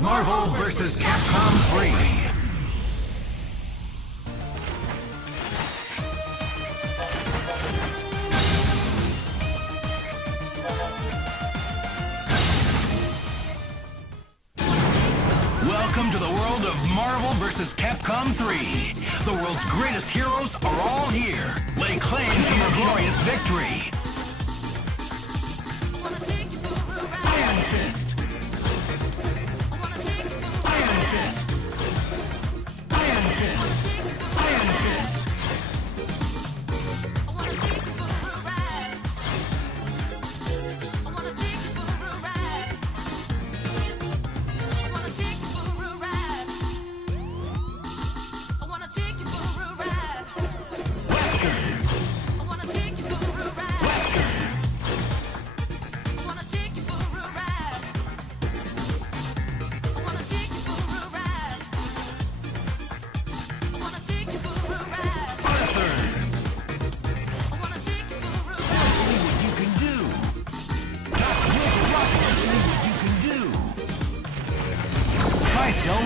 Marvel vs. Capcom 3. Welcome to the world of Marvel vs. Capcom 3. The world's greatest heroes are all here. Lay claim to your glorious victory. Iron Fist. Iron Fist. Iron Fist. Iron Fist.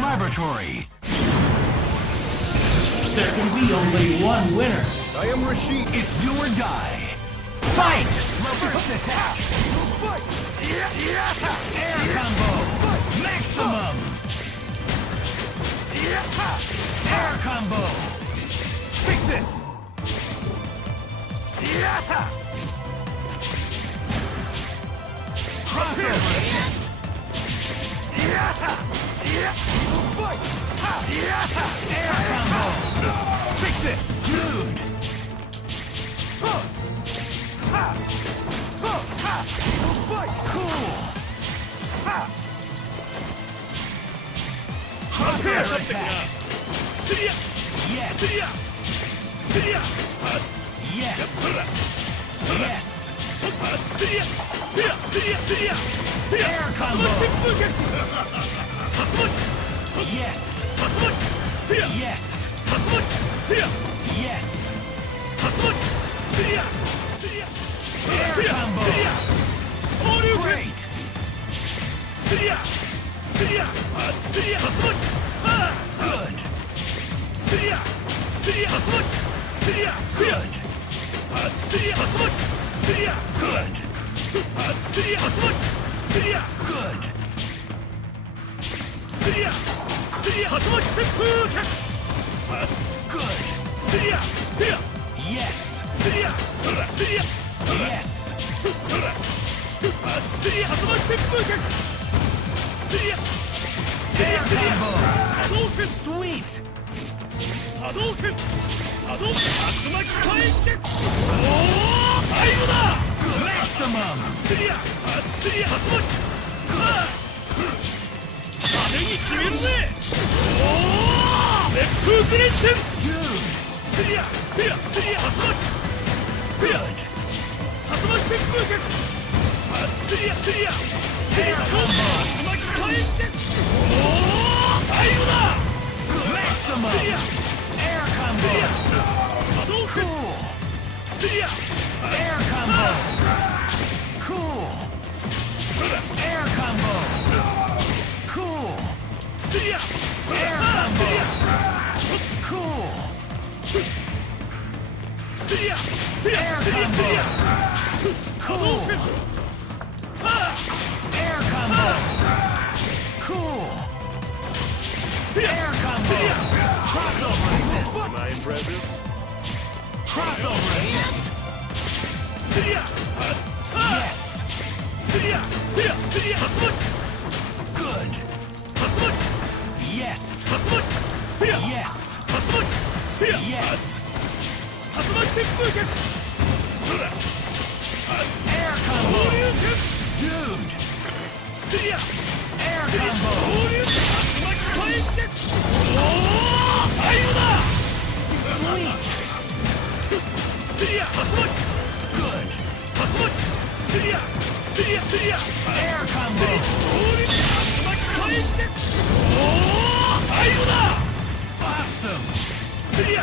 Laboratory. There can be only one winner. I am Rashid. It's do or die. Fight! First attack. Air combo. Maximum. Air combo. Take this. Crossover. Air combo! Take this! Dude! Cool! Crossover attack! Yes! Yes! Yes! Air combo! Yes! Yes! Yes! Air combo! Great! Good! Sweet! Maximum! Maximum! Air combo! Cool! Air combo! Cool! Air combo! Cool! Air combo! Cool! Air combo! Cool! Air combo! Cool! Air combo! Crossover assist! Am I impressive? Crossover assist! Yes! Good! Yes! Yes! Yes! Air combo! Dude! Air combo! Good! Air combo! Awesome! Good!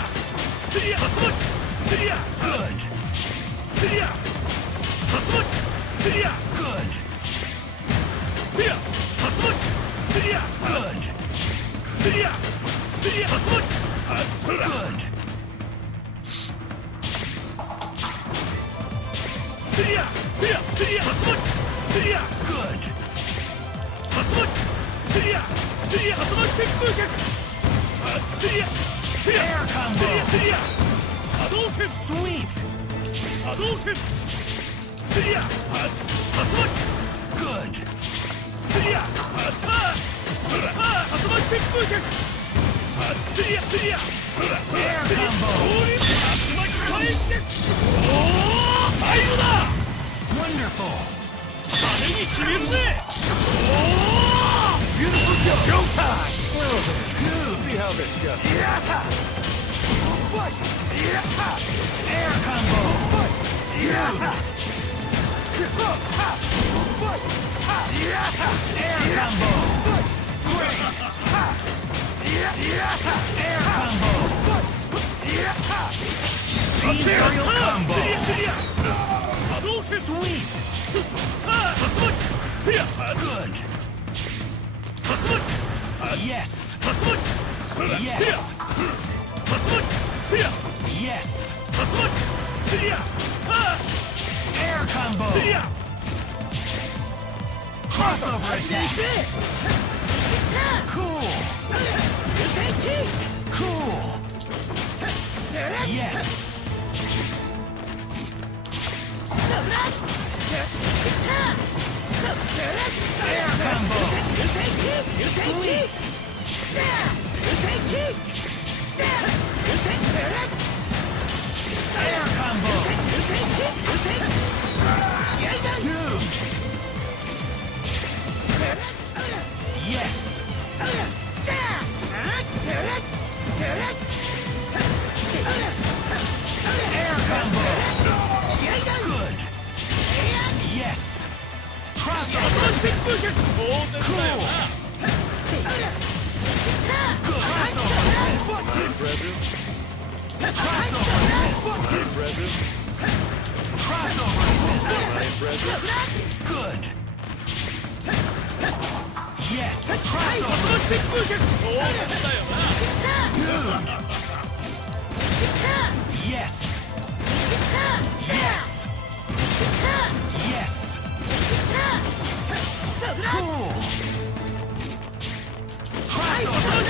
Good! Air combo. Sweet. Good. Air combo. Wonderful. See how this goes. Air combo. Air combo. Great. Air combo. Imperial combo. Sweet. Good. Yes. Yes. Yes. Air combo. Crossover attack. Cool. Cool. Yes. Air combo. Sweet. Air combo. Huge. Yes. Air combo. Good. Yes. Crossover. Cool. Good crossover. Impressive. Crossover. Crossover. Impressive. Good. Yes. Crossover. Huge. Yes. Yes. Yes. Cool. Crossover.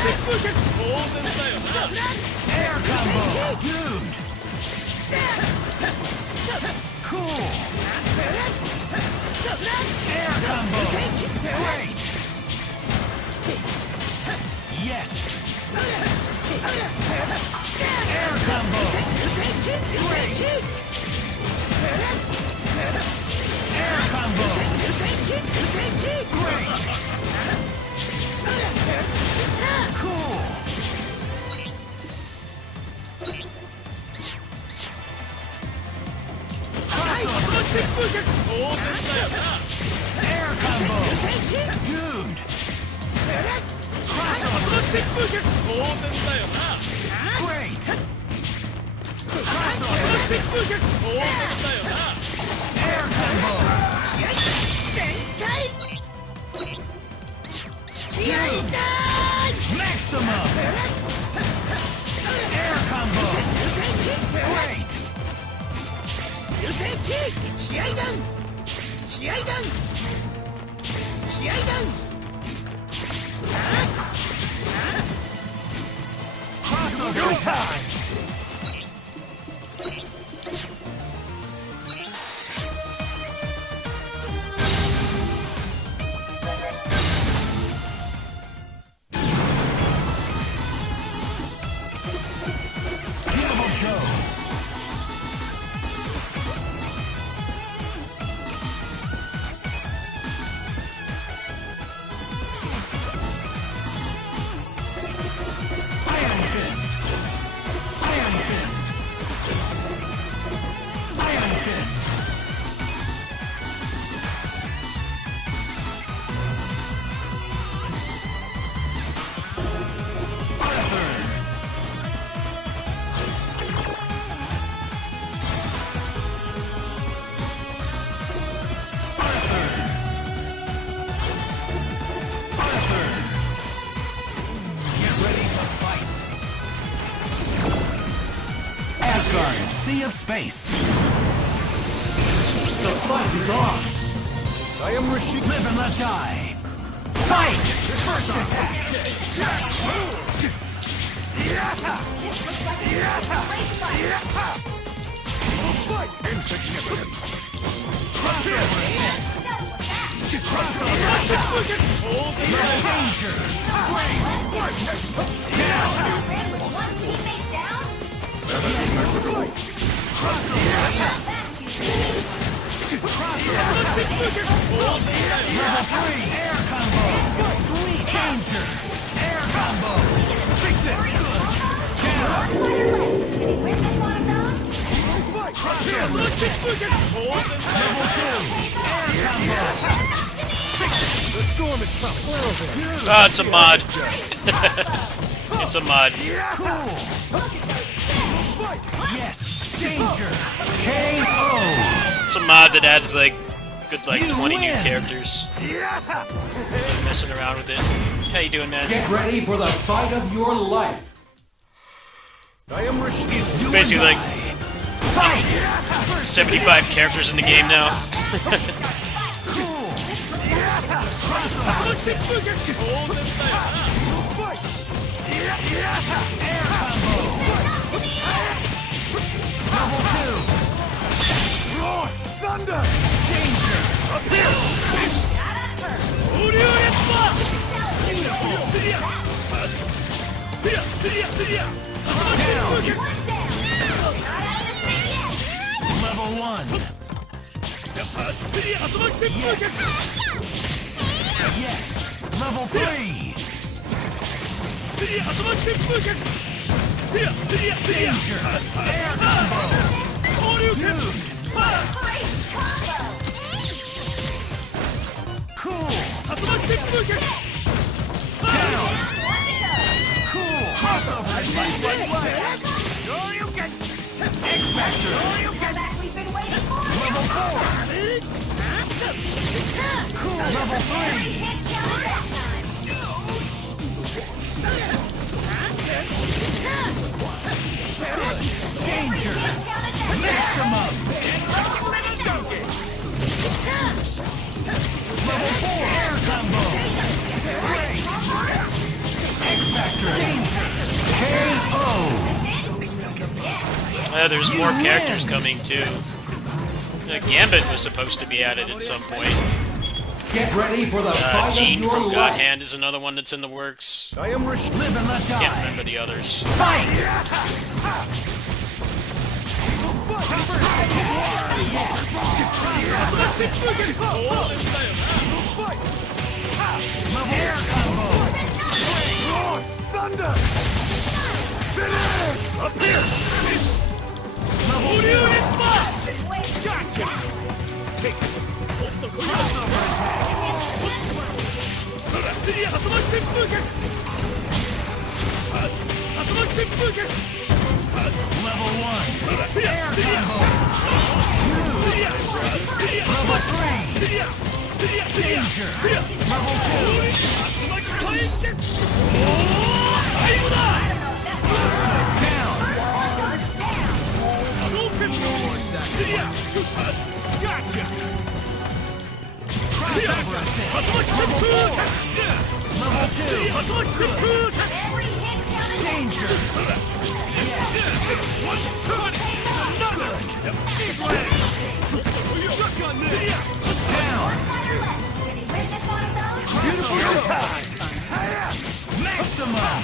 Air combo. Huge. Cool. Air combo. Great. Yes. Air combo. Great. Air combo. Great. Cool. Air combo. Dude. Crossover. Great. Crossover. Air combo. Dude. Maximum. Air combo. Great. Crossover time. Beautiful show. Iron Fist. Iron Fist. Iron Fist. Arthur. Arthur. Get ready to fight. large sea of space. The fight is on. I am Rashid. Live and let die. Fight! First attack. Insignificant. Danger! Level 3, air combo! Sweet danger! Air combo! Fix it! Level 2, air combo! The storm is coming. Where is it? Oh, it's a mod. It's a mod. Cool! Yes! Danger! KO! It's a mod that adds like good like You 20 new win. characters. Messing around with it. How you doing, man? Get ready for the fight of your life. I am Rashid. Basically like Fight! 75 characters in the game now. Cool! Air combo! Level 2, Roar! Thunder! danger! Level 1, yes! Level 3, danger! Air combo! Dude! Cool! Down! Cool! Crossover! X-Factor! Level 4! Cool! Level 3! Danger! Maximum! Level 4! Air combo! Great! X-Factor! Danger! KO! There's more characters coming too. Gambit was supposed to be added at some point. Get ready for the fight of Gene your from God life. Hand is another one that's in the works. I am Rashid. Live and let Can't die! remember the others. Fight! Level air combo! Roar! Thunder! Finish! Up here! Level 2! Gotcha! Take it. Level 1! Air combo! Level 3! Danger! Level 2! Down! Gotcha! Crossover assist! Level 2! Danger! Down! Beautiful time! Maximum!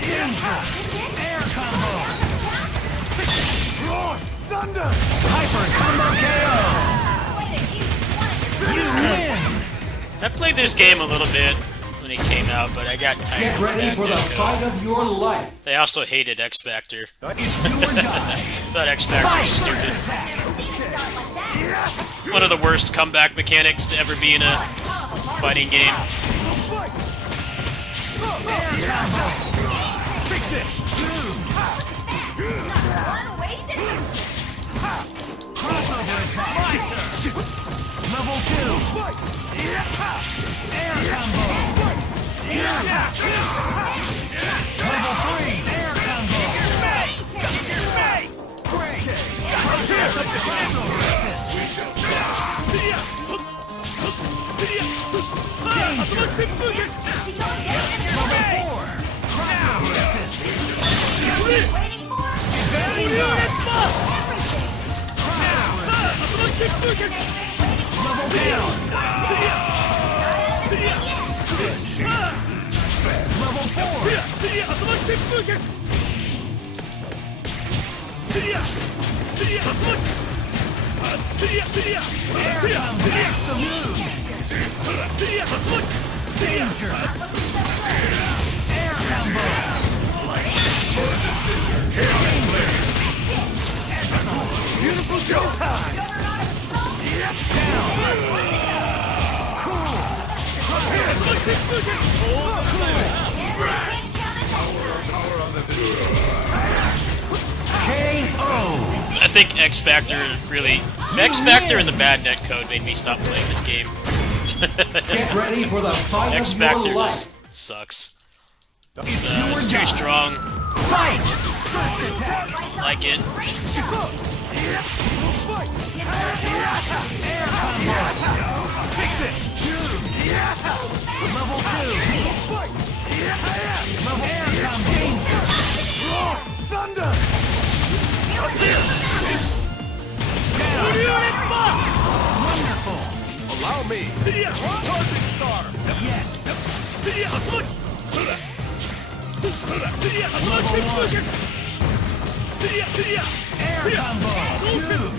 Danger! Air combo! Roar! Thunder! Hyper combo KO! You win! I played this game a little bit when it came out, but I got tired Get of ready that for the get-go. fight of your life. They also hated X Factor. It's do or die! Thought X Factor Fight! was stupid. Attack! One of the worst comeback mechanics to ever be in a fighting game. Fix this! Crossover attack! Level 2! Air combo! Level 3! Air combo! Beautiful showtime! KO! I think X Factor really... X Factor and the bad netcode made me stop playing this game. Get ready for the fight X of your Factor life. just sucks. It's too strong. Fight! First attack! Like it. Level 2! Level air combo! Thunder! Wonderful! Allow me! Target star! Yes! Air combo! Dude!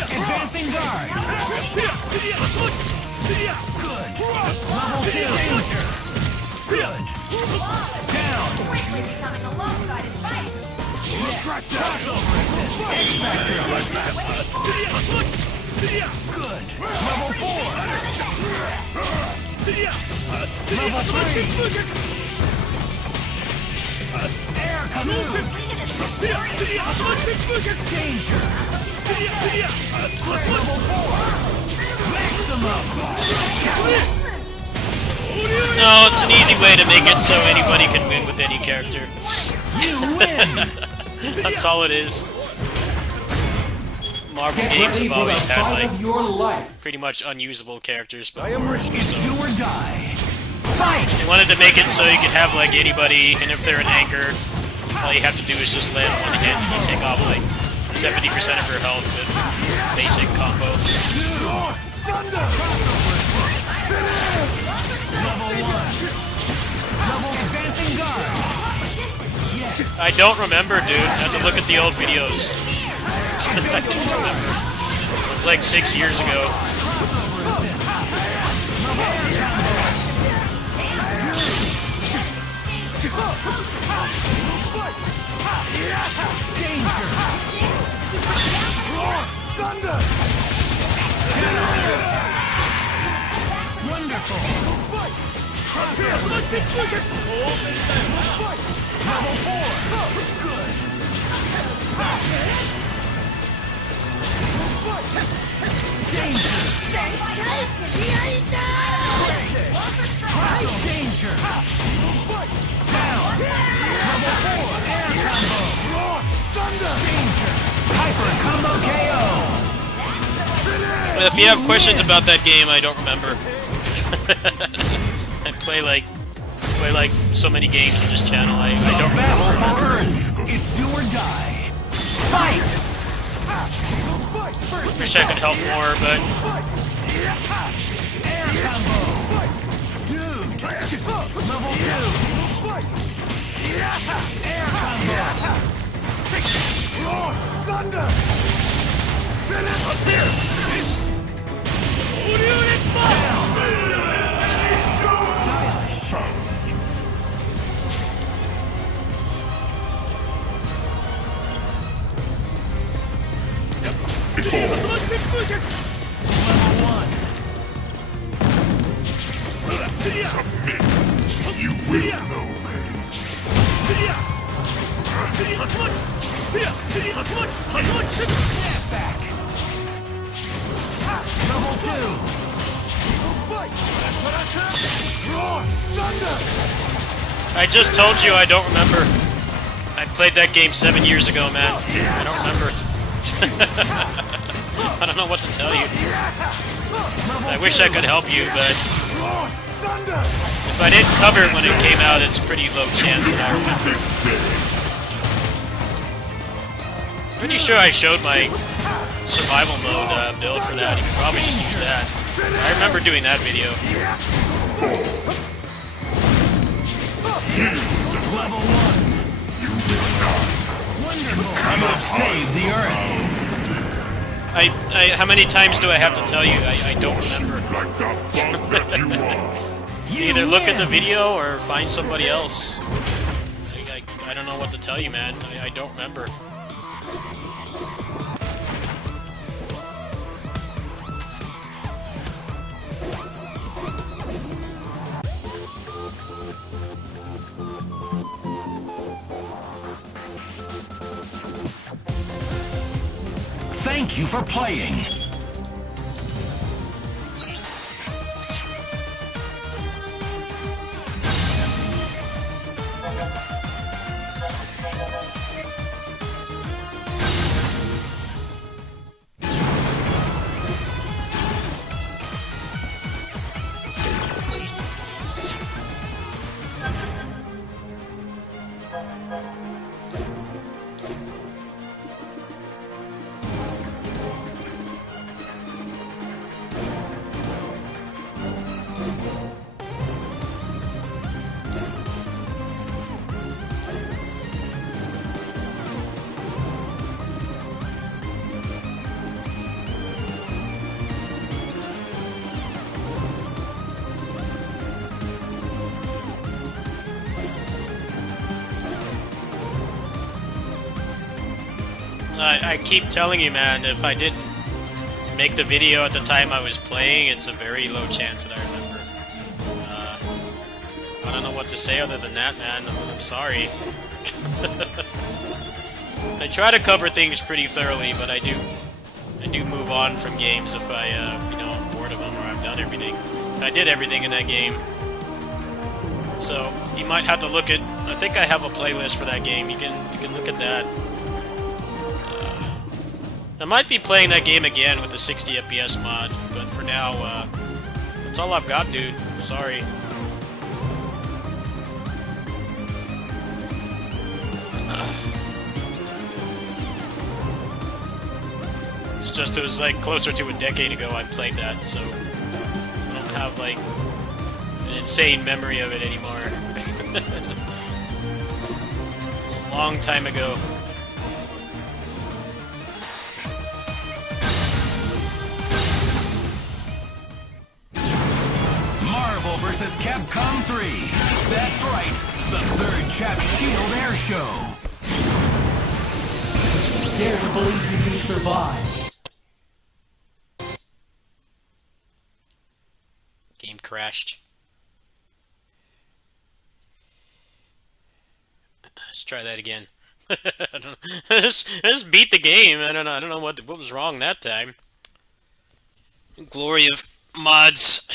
Advancing guard! Good! Level 2! Danger! Good! Down! Quickly becoming a lopsided fight. Crossover assist! X-Factor! Good! Level 4! Level 3! Air canoe! Danger! Level 4! Maximum! No, it's an easy way to make it so anybody can win with any character. You win! That's all it is. Marvel Get games ready have for the always had fight like of your life. pretty much unusable characters, but It's do or die. Fight! they wanted to make it so you could have like anybody, and if they're an anchor, all you have to do is just land one hit and you take off like 70% of her health with basic combo. Level 1. Level advancing guard. I don't remember, dude. I have to look at the old videos. I don't remember. It was like 6 years ago. Thunder! Wonderful. Level 4. Good. Danger. Danger. Down. Level 4. Air combo. Thunder! Danger. Hyper combo KO. If you have questions about that game, I don't remember. I play like so many games on this channel. I don't Battle remember. for Earth. It's do or die. Fight. Wish I could help more, but Air combo. Dude. Level 2. Air combo. Thunder! Finish! Up there! You will know pain. Snapback. Level 2. I just told you I don't remember. I played that game 7 years ago, man. I don't remember. I don't know what to tell you. I wish I could help you, but if I didn't cover it when it came out, it's pretty low chance that I remember. This day. Pretty sure I showed my survival mode build for that. You can probably just use that. I remember doing that video. Level 1. Wonderful. You have saved the Earth. How many times do I have to tell you? I don't remember. Like the bug that you are. Either look at the video or find somebody else. I don't know what to tell you, man. I don't remember. Thank you for playing. I keep telling you, man, if I didn't make the video at the time I was playing, it's a very low chance that I remember. I don't know what to say other than that, man. I'm sorry. I try to cover things pretty thoroughly, but I do move on from games if I, I'm bored of them or I've done everything. I did everything in that game. So, you might have to look at... I think I have a playlist for that game. You can look at that. I might be playing that game again with the 60 FPS mod, but for now, that's all I've got, dude. Sorry. It's just, it was like closer to a decade ago I played that, so I don't have like an insane memory of it anymore. A long time ago. Marvel vs. Capcom 3. That's right, the third Chap Shield Air Show. Dare to believe you can survive. Game crashed. Let's try that again. I just beat the game. I don't know what was wrong that time. Glory of mods.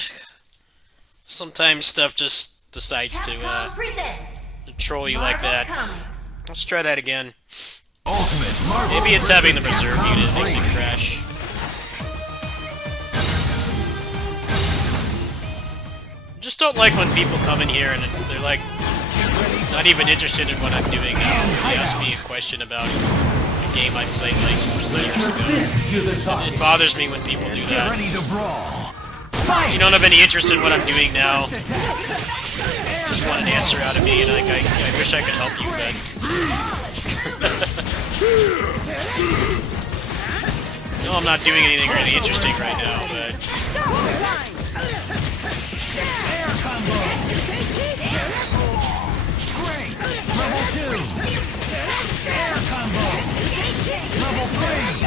Sometimes stuff just decides to troll you like that. Let's try that again. Ultimate Marvel Maybe it's having the vs. reserve Capcom unit that makes 3. it crash. Just don't like when people come in here and they're like not even interested in what I'm doing now. They ask me a question about a game I played like years ago. It bothers me when people do Get that. ready to brawl. You don't have any interest in what I'm doing now. Just want an answer out of me, and I wish I could help you, but... No, I'm not doing anything really interesting right now, but... Air combo. Great. Level 2. Air combo. Level 3.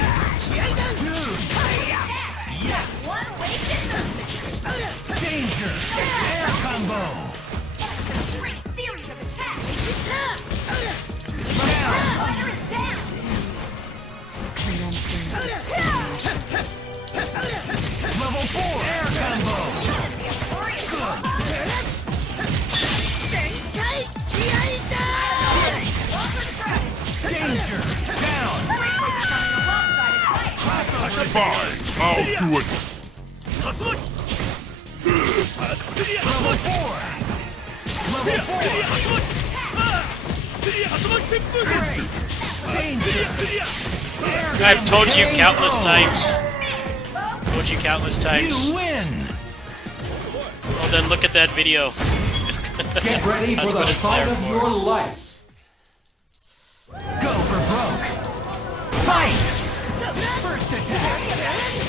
2. Yes. Danger. Air combo. Great series of attacks. Down. Fire is down. Level 4. Air combo. Good. Danger. Down. Fine, I'll do it. Level 4. Level 4. Great. I've told you countless times. Told you countless times. You win! Well then, look at that video. Get ready for That's the what it's fight there of for. your life. Go for broke! Fight! First attack!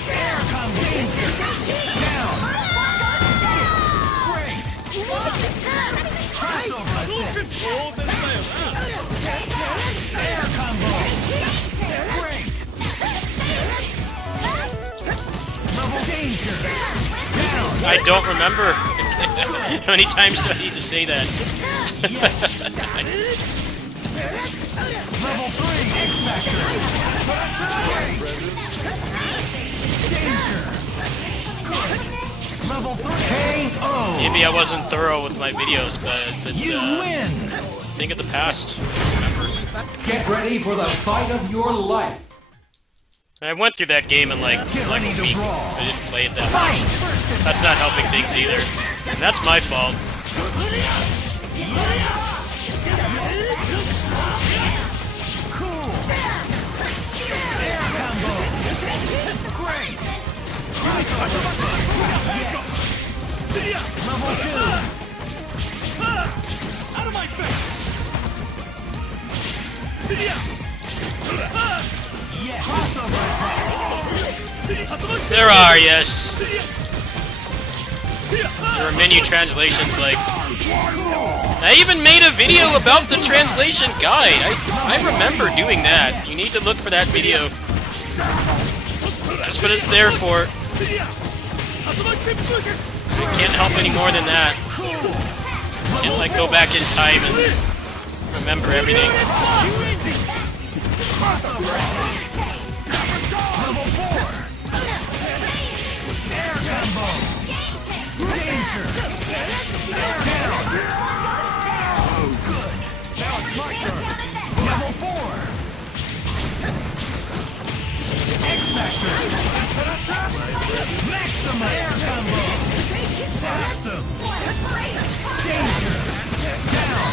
There comes danger! Down! Great! Crossover assist! Air combo! Great! Level danger! Down! I don't remember. How many times do I need to say that? Level 3 X Factor! Great! Danger! Level 3 KO! Maybe I wasn't thorough with my videos, but it's You win! a thing of the past. Get ready for the fight of your life. I went through that game in like Get ready a to week. brawl. I didn't play it that Fight! much. That's not helping things either. And that's my fault. Cool! Air combo! Great! Level 2! Out of my face! Yes! Crossover attack! There are, yes. There are menu translations like... I even made a video about the translation guide. I remember doing that. You need to look for that video. That's what it's there for. I can't help any more than that. Can't like go back in time and remember everything. Level 4! Air combo! Danger! Down! Oh, good! Now it's my turn! Level 4! X Factor! Maximum air combo! Awesome! Danger! Down!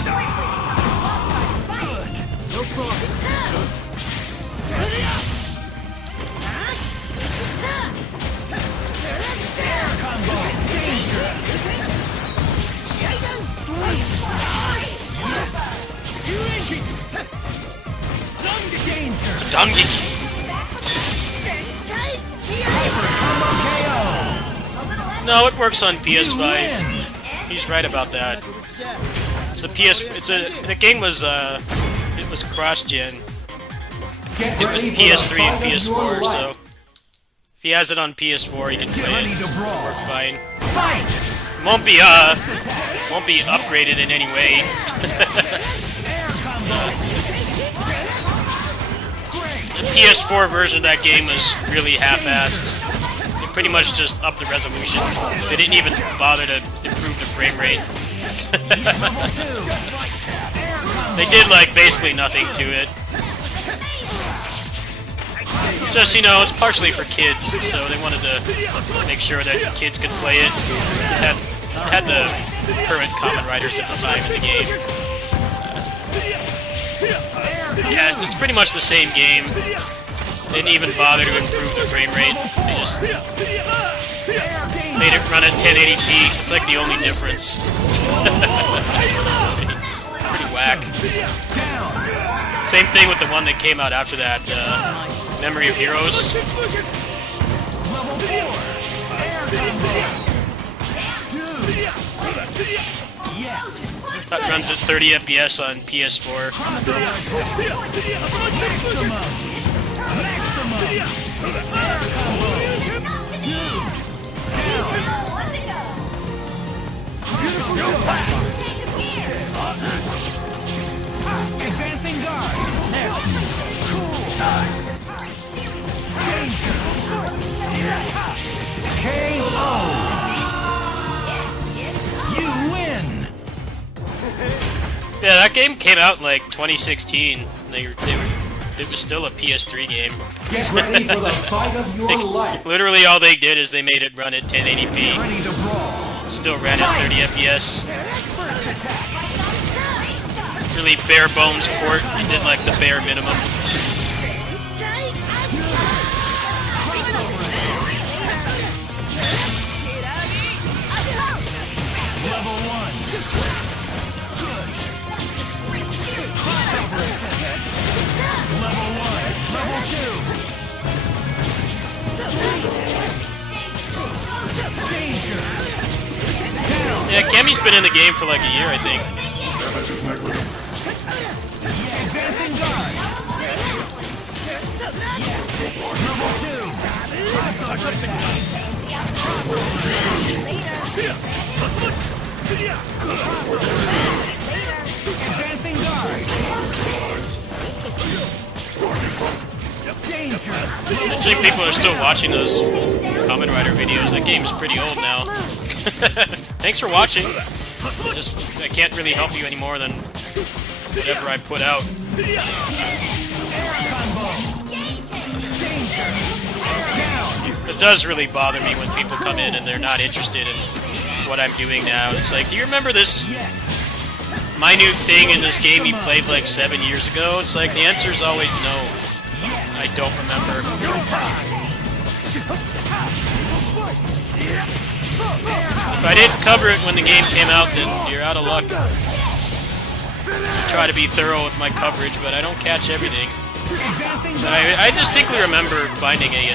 Good! No problem! Air combo! Danger! Danger! Dongeki. Combo KO! No, it works on PS5. Win! He's right about that. The game was it was cross-gen. Get It was ready for the PS3 and fight of your PS4, life. so if he has it on PS4, he can Get play ready it. to brawl! Work fine. Fight! Won't be upgraded in any way. Air combo! Great! The PS4 version of that game was really half-assed. They pretty much just upped the resolution. They didn't even bother to improve the frame rate. Level 2! Air combo! They did like basically nothing to it. Just, you know, it's partially for kids, so they wanted to make sure that kids could play it. It had the current Kamen Riders at the time in the game. Yeah, it's pretty much the same game. They didn't even bother to improve the frame rate. They just made it run at 1080p. It's like the only difference. Pretty whack. Same thing with the one that came out after that, Memory of Heroes. Level 4! Air combo! Yes! That runs at 30 FPS on PS4. Advancing guard! Cool! Danger! KO! You win! Yeah, that game came out in like 2016. It was still a PS3 game. Get ready for the fight of your life. Literally all they did is they made it run at 1080p. Ready to brawl! Still ran at 30 FPS. First attack! really bare bones port. He did like the bare minimum. Level 1. Level 1. Level 2. Yeah, Cammy's been in the game for like a year, I think. Advancing guard. Level 2. Advancing guard. Danger. I think people are still watching those Kamen Rider videos. That game's pretty old now. Thanks for watching. I can't really help you any more than whatever I put out. It does really bother me when people come in and they're not interested in what I'm doing now. It's like, do you remember this minute thing in this game you played like 7 years ago? It's like, the answer is always no. I don't remember. If I didn't cover it when the game came out, then you're out of luck. I try to be thorough with my coverage, but I don't catch everything. I distinctly remember finding a...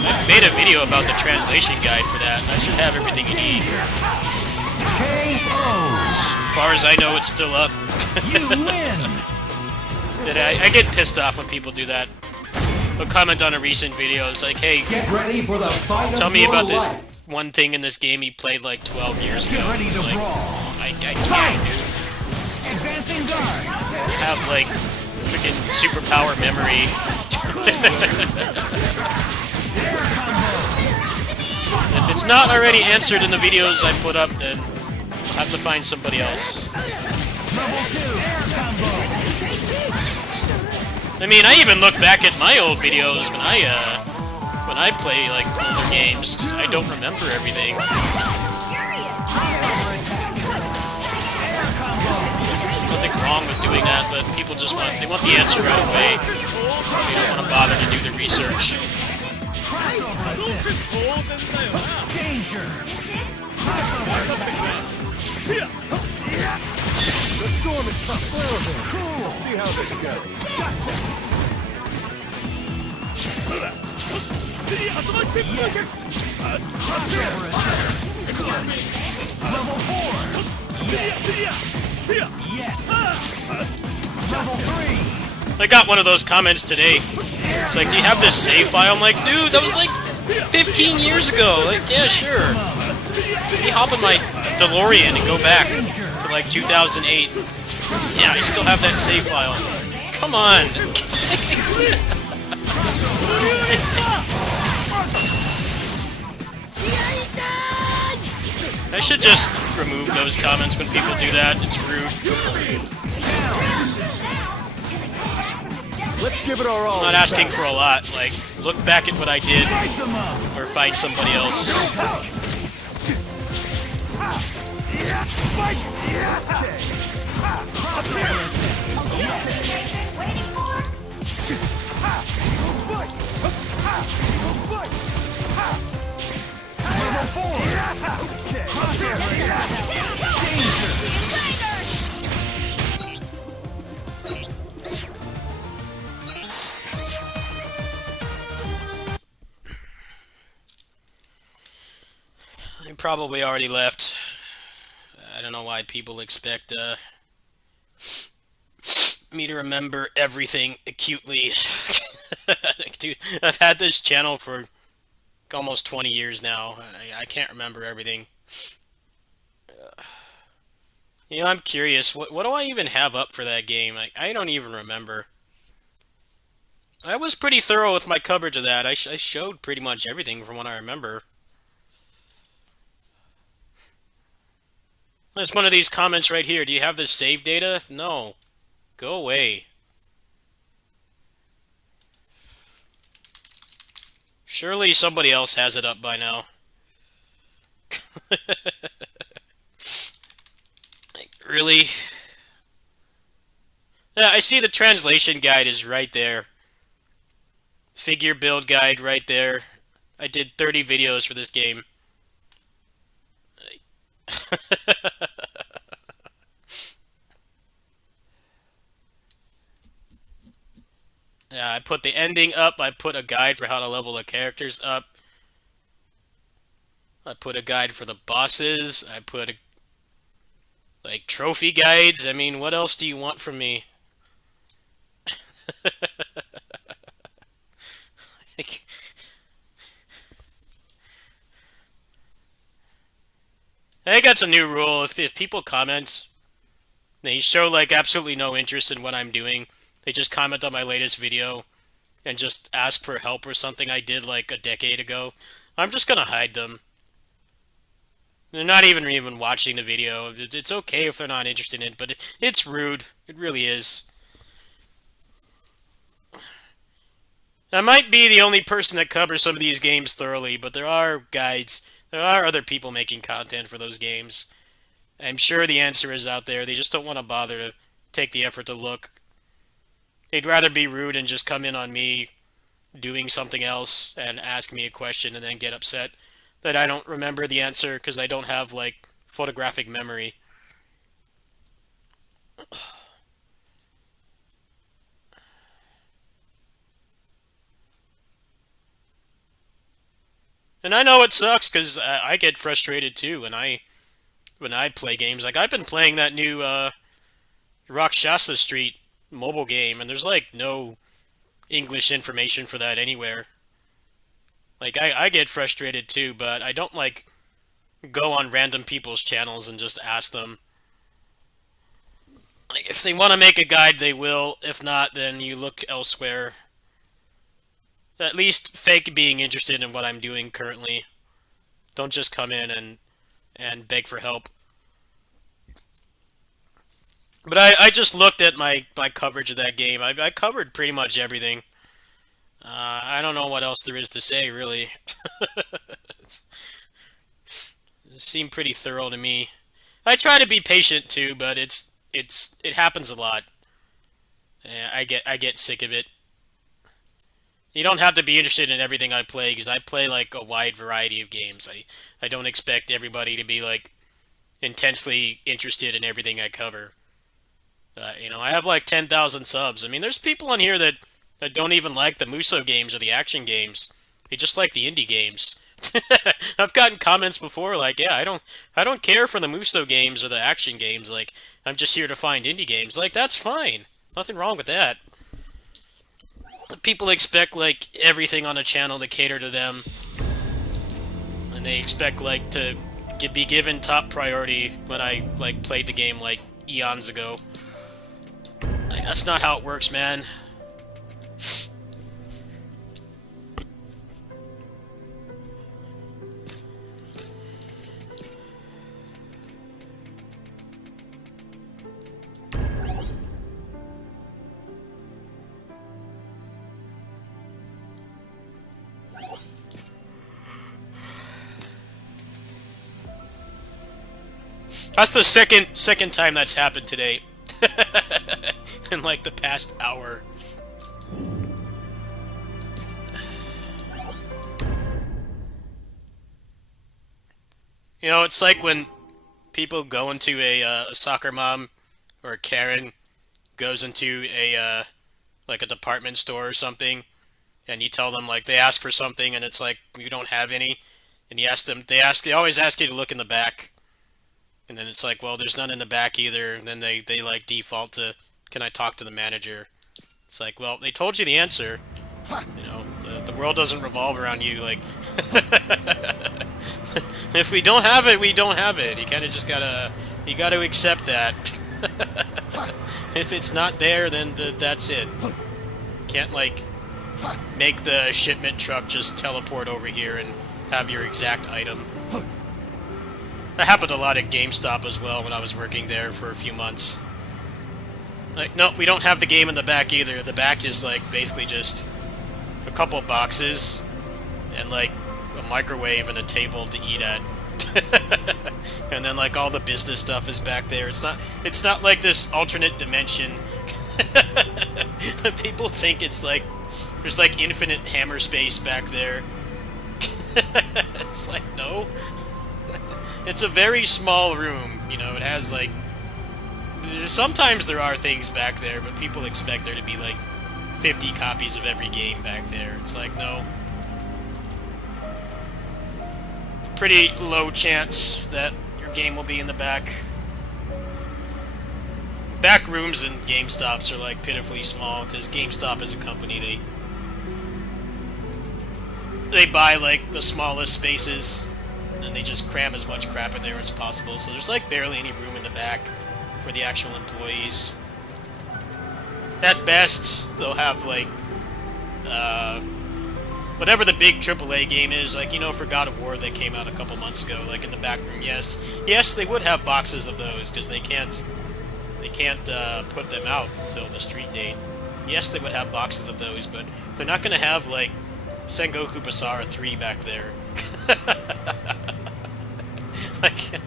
I made a video about the translation guide for that. I should have everything you need. As far as I know, it's still up. You win. I get pissed off when people do that. They'll comment on a recent video. It's like, hey, Get ready for the fight of tell me your about this life. one thing in this game you played like 12 years ago. Get ready It's to like, brawl. I can't Advancing guard. have like freaking superpower memory. If it's not already answered in the videos I put up, then I'll have to find somebody else. I mean, I even look back at my old videos when I play like older games, 'cause I don't remember everything. Nothing wrong with doing that, but people just want the answer right away. They don't want to bother to do the research. Danger. The storm is coming. Well then, let's see how this goes. Level 4. Yes. Level 3. I got one of those comments today. It's like, do you have this save file? I'm like, dude, that was like 15 years ago. Like, yeah, sure. Let me hop in my DeLorean and go back to like 2008. Yeah, I still have that save file. Come on. I should just remove those comments when people do that. It's rude. Let's give it our all. I'm not asking for a lot. Like, look back at what I did, or find somebody else. They probably already left. I don't know why people expect me to remember everything acutely. Dude, I've had this channel for almost 20 years now. I can't remember everything. You know, I'm curious. What do I even have up for that game? I don't even remember. I was pretty thorough with my coverage of that. I showed pretty much everything from what I remember. There's one of these comments right here. Do you have the save data? No. Go away. Surely somebody else has it up by now. Like, really? Yeah, I see the translation guide is right there. Figure build guide right there. I did 30 videos for this game. Yeah, I put the ending up. I put a guide for how to level the characters up. I put a guide for the bosses. I put like trophy guides. I mean, what else do you want from me? Like, I think that's a new rule. If people comment, they show like absolutely no interest in what I'm doing. They just comment on my latest video and just ask for help or something I did like a decade ago. I'm just gonna hide them. They're not even watching the video. It's okay if they're not interested in it, but it's rude. It really is. I might be the only person that covers some of these games thoroughly, but there are guides. There are other people making content for those games. I'm sure the answer is out there. They just don't want to bother to take the effort to look. They'd rather be rude and just come in on me doing something else and ask me a question and then get upset that I don't remember the answer because I don't have, like, photographic memory. And I know it sucks because I get frustrated too when I play games. Like, I've been playing that new Rakshasa Street mobile game, and there's like no English information for that anywhere. Like, I get frustrated too, but I don't like go on random people's channels and just ask them. Like, if they want to make a guide, they will. If not, then you look elsewhere. At least fake being interested in what I'm doing currently. Don't just come in and beg for help. But I just looked at my coverage of that game. I covered pretty much everything. I don't know what else there is to say, really. It seemed pretty thorough to me. I try to be patient too, but it happens a lot. I get sick of it. You don't have to be interested in everything I play, because I play like a wide variety of games. I don't expect everybody to be like intensely interested in everything I cover. I have like 10,000 subs. I mean, there's people on here that don't even like the Muso games or the action games. They just like the indie games. I've gotten comments before like, yeah, I don't care for the Muso games or the action games. Like, I'm just here to find indie games. Like, that's fine. Nothing wrong with that. People expect like everything on a channel to cater to them, and they expect like to be given top priority when I like played the game like eons ago. Like, that's not how it works, man. That's the second time that's happened today. In like the past hour. You know, it's like when people go into a soccer mom or Karen goes into a like a department store or something, and you tell them like they ask for something and it's like you don't have any, and you ask them, they always ask you to look in the back. And then it's like, well, there's none in the back either. And then they like default to, can I talk to the manager? It's like, well, they told you the answer. You know, the world doesn't revolve around you. Like, if we don't have it, we don't have it. You kind of just you gotta accept that. If it's not there, then that's it. Can't like make the shipment truck just teleport over here and have your exact item. That happened a lot at GameStop as well when I was working there for a few months. Like, no, we don't have the game in the back either. The back is, like, basically just a couple boxes and, like, a microwave and a table to eat at. And then, like, all the business stuff is back there. It's not like this alternate dimension People think it's like there's like infinite hammer space back there. It's like, no. It's a very small room, you know, it has like... Sometimes there are things back there, but people expect there to be like 50 copies of every game back there. It's like, no. Pretty low chance that your game will be in the back. Back rooms and GameStops are like pitifully small, because GameStop as a company, they buy like the smallest spaces, and they just cram as much crap in there as possible, so there's like barely any room in the back for the actual employees. At best, they'll have like, whatever the big AAA game is, like, you know, for God of War that came out a couple months ago, like in the back room, yes, they would have boxes of those, because they can't put them out until the street date. Yes, they would have boxes of those, but they're not going to have, like, Sengoku Basara 3 back there. Like,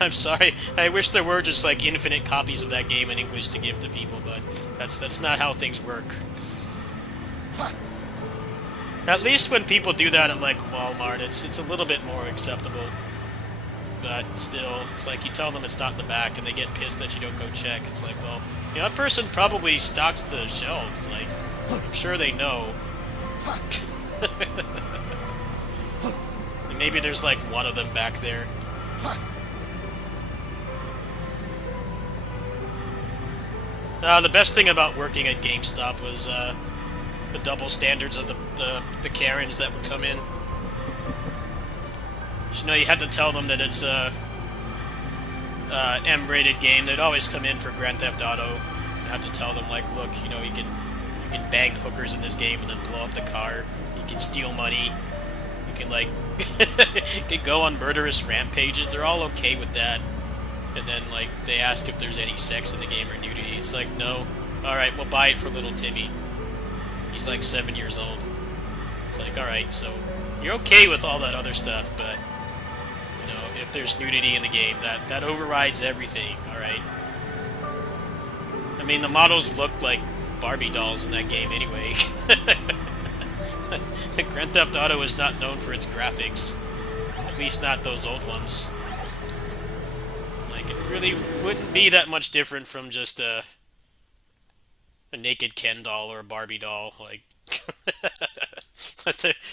I'm sorry. I wish there were just, like, infinite copies of that game in English to give to people, but that's not how things work. At least when people do that at, like, Walmart, it's a little bit more acceptable. But still, it's like you tell them it's not in the back, and they get pissed that you don't go check. It's like, well, you know, that person probably stocks the shelves. Like, I'm sure they know. And maybe there's like one of them back there. The best thing about working at GameStop was the double standards of the Karens that would come in. You know, you had to tell them that it's a M-rated game. They'd always come in for Grand Theft Auto. You have to tell them, like, look, you know, you can bang hookers in this game and then blow up the car. You can steal money. You can, like, you can go on murderous rampages. They're all okay with that. And then, like, they ask if there's any sex in the game or nudity. It's like, no. Alright, we'll buy it for little Timmy. He's, like, 7 years old. It's like, alright, so you're okay with all that other stuff, but... if there's nudity in the game, that overrides everything, alright? I mean, the models look like Barbie dolls in that game anyway. Grand Theft Auto is not known for its graphics. At least not those old ones. Like, it really wouldn't be that much different from just a naked Ken doll or a Barbie doll, like...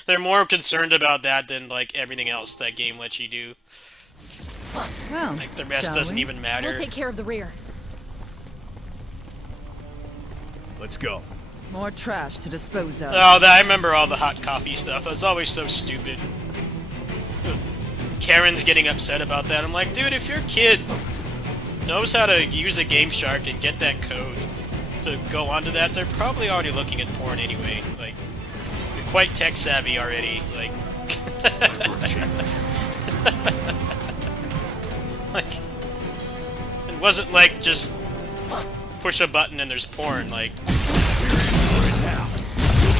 They're more concerned about that than, like, everything else that game lets you do. Well, Like, the rest doesn't even matter. We'll take care of the rear. Let's go. more trash to dispose of. Oh, I remember all the hot coffee stuff. It was always so stupid. Karen's getting upset about that. I'm like, dude, if your kid knows how to use a Game Shark and get that code to go onto that, they're probably already looking at porn anyway. Like, you're quite tech savvy already. Like, like, it wasn't like just push a button and there's porn. Like, We've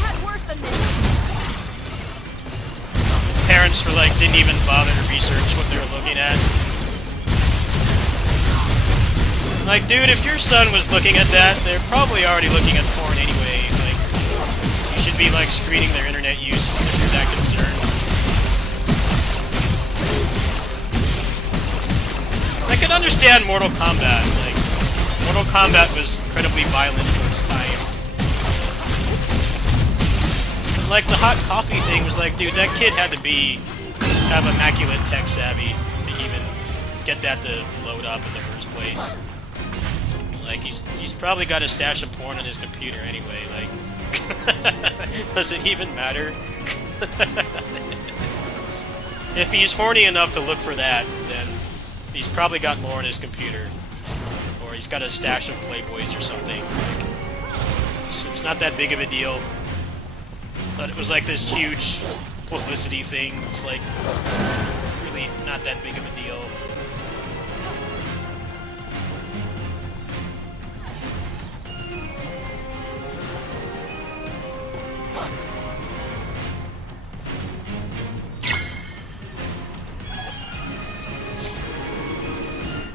had worse than this. parents were like, didn't even bother to research what they were looking at. Like, dude, if your son was looking at that, they're probably already looking at porn anyway. Like, you should be, like, screening their internet use if you're that concerned. I can understand Mortal Kombat. Like, Mortal Kombat was incredibly violent for its time. Like, the hot coffee thing was like, dude, that kid had to have immaculate tech savvy to even get that to load up in the first place. Like, he's probably got a stash of porn on his computer anyway, like... Does it even matter? If he's horny enough to look for that, then he's probably got more on his computer. Or he's got a stash of Playboys or something. Like, it's not that big of a deal. But it was like this huge publicity thing. It's like, it's really not that big of a deal.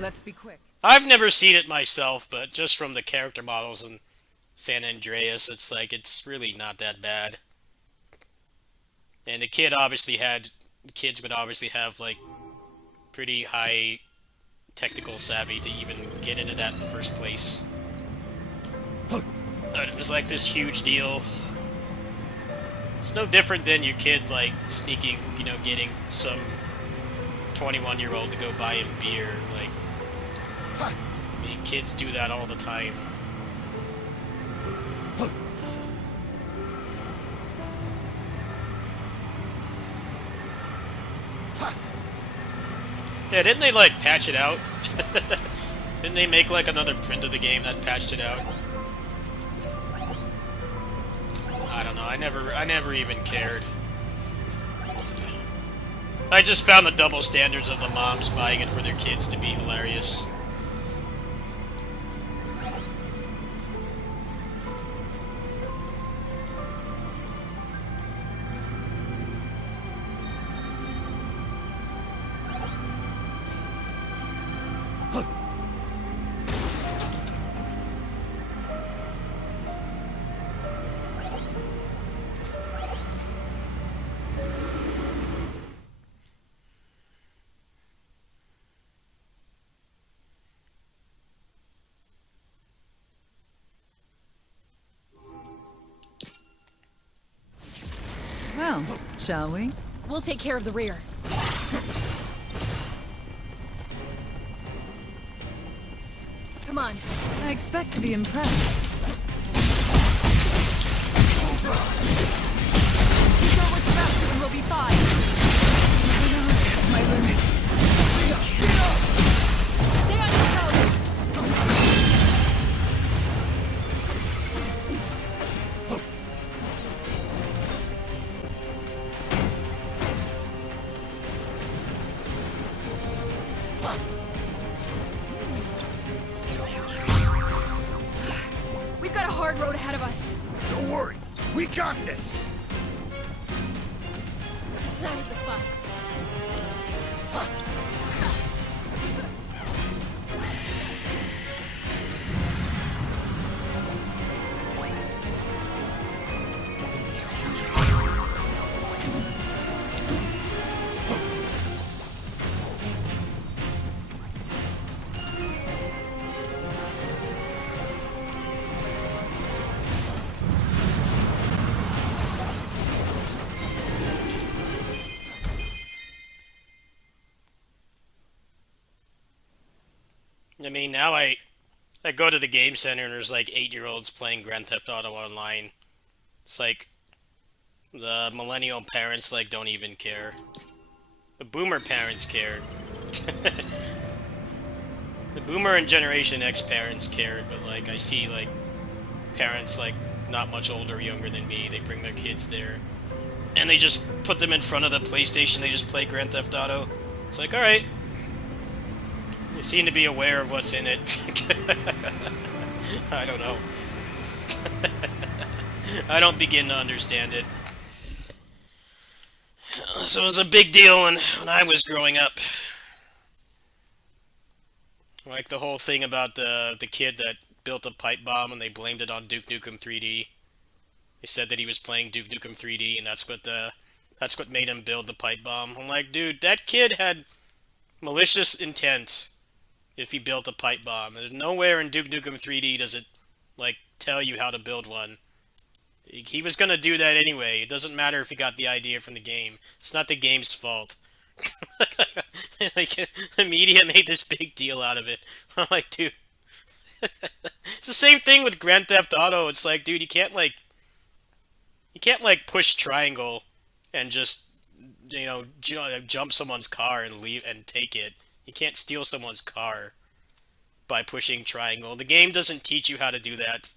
Let's be quick. I've never seen it myself, but just from the character models and San Andreas, it's like, it's really not that bad. And the kids would obviously have, like, pretty high technical savvy to even get into that in the first place. But it was like this huge deal. It's no different than your kid, like, sneaking, you know, getting some 21-year-old to go buy him beer. Like, I mean, kids do that all the time. Yeah, didn't they, like, patch it out? Didn't they make, like, another print of the game that patched it out? I don't know, I never even cared. I just found the double standards of the moms buying it for their kids to be hilarious. Well, shall we? We'll take care of the rear. Come on. I expect to be impressed. Go what's faster and we'll be fine. My limit. Stay on your toes. We've got a hard road ahead of us. Don't worry. We got this. That is the fun. I mean, now I go to the game center and there's like 8-year-olds playing Grand Theft Auto Online. It's like the millennial parents like don't even care. The boomer parents cared. The boomer and Generation X parents cared, but like I see like parents like not much older or younger than me, they bring their kids there and they just put them in front of the PlayStation, they just play Grand Theft Auto. It's like, alright. You seem to be aware of what's in it. I don't know. I don't begin to understand it. So it was a big deal when I was growing up. Like the whole thing about the kid that built a pipe bomb and they blamed it on Duke Nukem 3D. They said that he was playing Duke Nukem 3D and that's what made him build the pipe bomb. I'm like, dude, that kid had malicious intent. If he built a pipe bomb, there's nowhere in Duke Nukem 3D does it like tell you how to build one. He was gonna do that anyway. It doesn't matter if he got the idea from the game. It's not the game's fault. Like the media made this big deal out of it. I'm like, dude, it's the same thing with Grand Theft Auto. It's like, dude, you can't like push triangle and just jump someone's car and leave and take it. You can't steal someone's car by pushing triangle. The game doesn't teach you how to do that.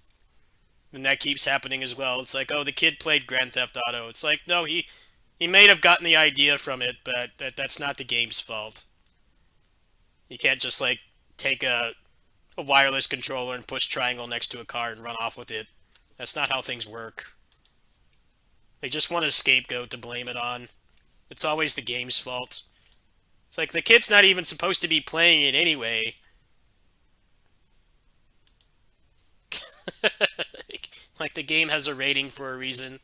And that keeps happening as well. It's like, oh, the kid played Grand Theft Auto. It's like, no, he may have gotten the idea from it, but that's not the game's fault. You can't just, like, take a wireless controller and push triangle next to a car and run off with it. That's not how things work. They just want a scapegoat to blame it on. It's always the game's fault. It's like, the kid's not even supposed to be playing it anyway. Like, the game has a rating for a reason.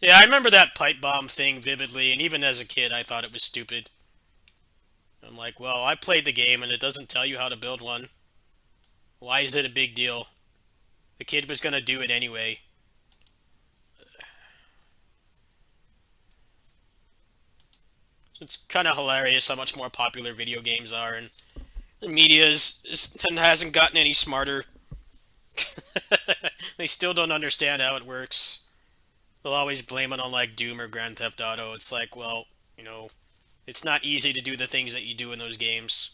Yeah, I remember that pipe bomb thing vividly, and even as a kid, I thought it was stupid. I'm like, well, I played the game, and it doesn't tell you how to build one. Why is it a big deal? The kid was gonna do it anyway. It's kind of hilarious how much more popular video games are, and the media hasn't gotten any smarter. They still don't understand how it works. They'll always blame it on, like, Doom or Grand Theft Auto. It's like, well, you know, it's not easy to do the things that you do in those games.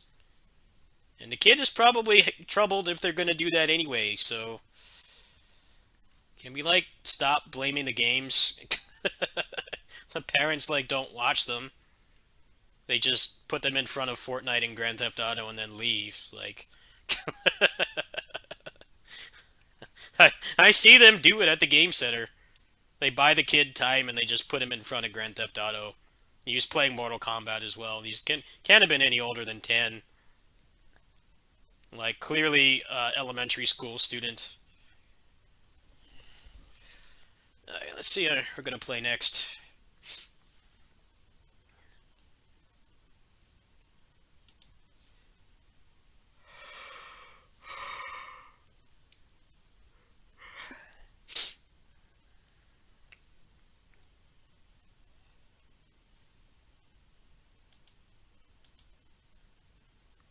And the kid is probably troubled if they're going to do that anyway, so... Can we, like, stop blaming the games? The parents, like, don't watch them. They just put them in front of Fortnite and Grand Theft Auto and then leave. Like... I see them do it at the game center. They buy the kid time and they just put him in front of Grand Theft Auto. He was playing Mortal Kombat as well. He can't have been any older than 10. Like, clearly, elementary school student. Let's see how we're gonna play next.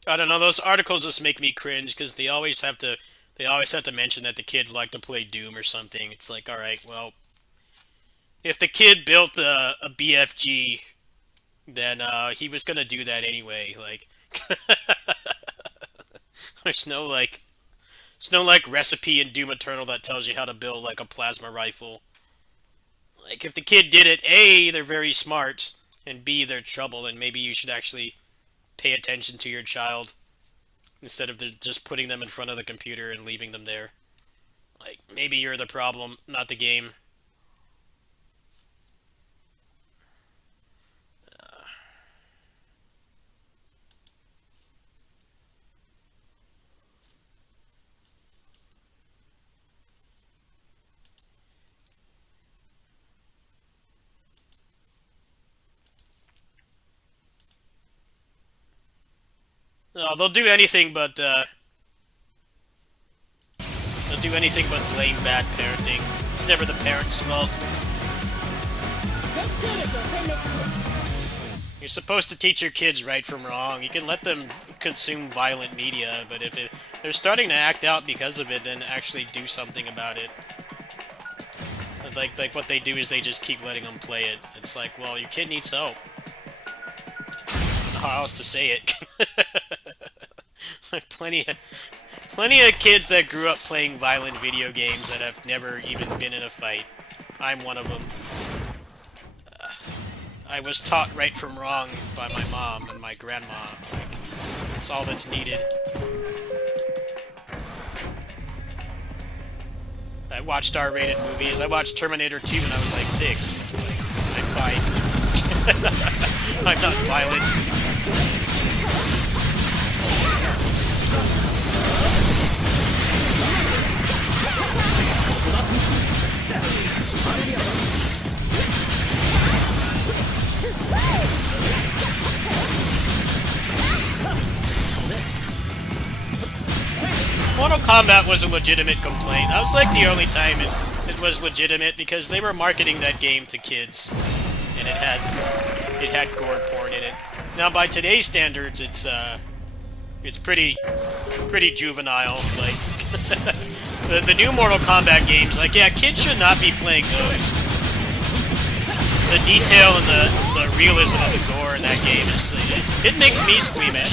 I don't know, those articles just make me cringe because they always have to mention that the kid liked to play Doom or something. It's like, all right, well, if the kid built a BFG, then he was gonna do that anyway. Like, there's no recipe in Doom Eternal that tells you how to build like a plasma rifle. Like, if the kid did it, A, they're very smart, and B, they're trouble, and maybe you should actually pay attention to your child instead of just putting them in front of the computer and leaving them there. Like, maybe you're the problem, not the game. No, they'll do anything but blame bad parenting. It's never the parents' fault. You're supposed to teach your kids right from wrong. You can let them consume violent media, but if they're starting to act out because of it, then actually do something about it. Like what they do is they just keep letting them play it. It's like, well, your kid needs help. I don't know how else to say it. Plenty of kids that grew up playing violent video games that have never even been in a fight. I'm one of them. I was taught right from wrong by my mom and my grandma. Like, that's all that's needed. I watched R-rated movies. I watched Terminator 2 when I was like 6. I'm fine. I'm not violent. Mortal Kombat was a legitimate complaint. That was like the only time it was legitimate because they were marketing that game to kids, and it had gore porn in it. Now by today's standards, it's pretty juvenile. Like the new Mortal Kombat games, like, yeah, kids should not be playing those. The detail and the realism of the gore in that game it makes me squeamish.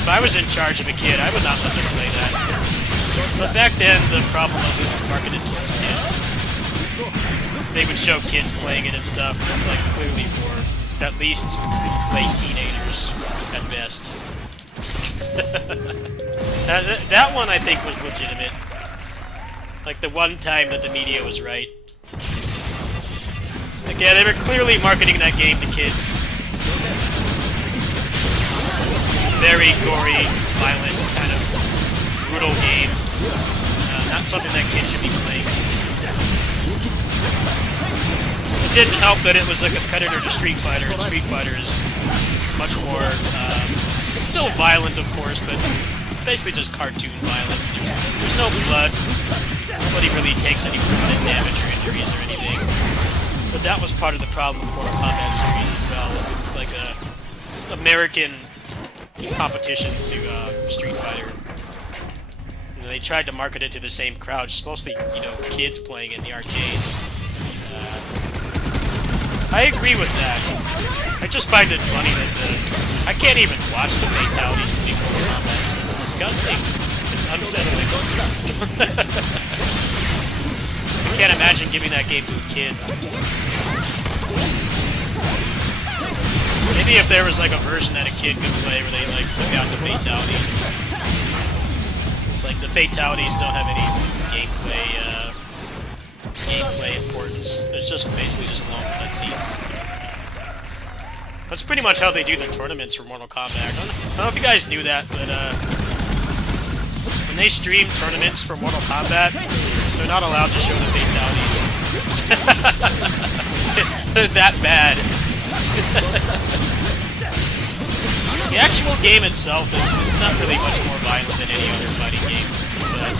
If I was in charge of a kid, I would not let them play that. But back then, the problem was it was marketed towards kids. They would show kids playing it and stuff, and it's like clearly for at least late teenagers at best. That one I think was legitimate. Like the one time that the media was right. Like, yeah, they were clearly marketing that game to kids. Very gory, violent, kind of didn't help that it was a competitor to Street Fighter. Street Fighter is much more, it's still violent, of course, but basically just cartoon violence. There's no blood. Nobody really takes any permanent damage or injuries or anything. But that was part of the problem with Mortal Kombat series as well. It's like a American competition to Street Fighter. You know, they tried to market it to the same crowd, just mostly, you know, kids playing in the arcades. I agree with that. I just find it funny that I can't even watch the fatalities in Mortal Kombat. It's disgusting. It's unsettling. I can't imagine giving that game to a kid. Maybe if there was like a version that a kid could play where they like took out the fatalities. It's like the fatalities don't have any gameplay importance. It's just basically just long cutscenes. That's pretty much how they do the tournaments for Mortal Kombat. I don't know if you guys knew that, but when they stream tournaments for Mortal Kombat, they're not allowed to show the fatalities. They're that bad. The actual game itself it's not really much more violent than any other fighting game, but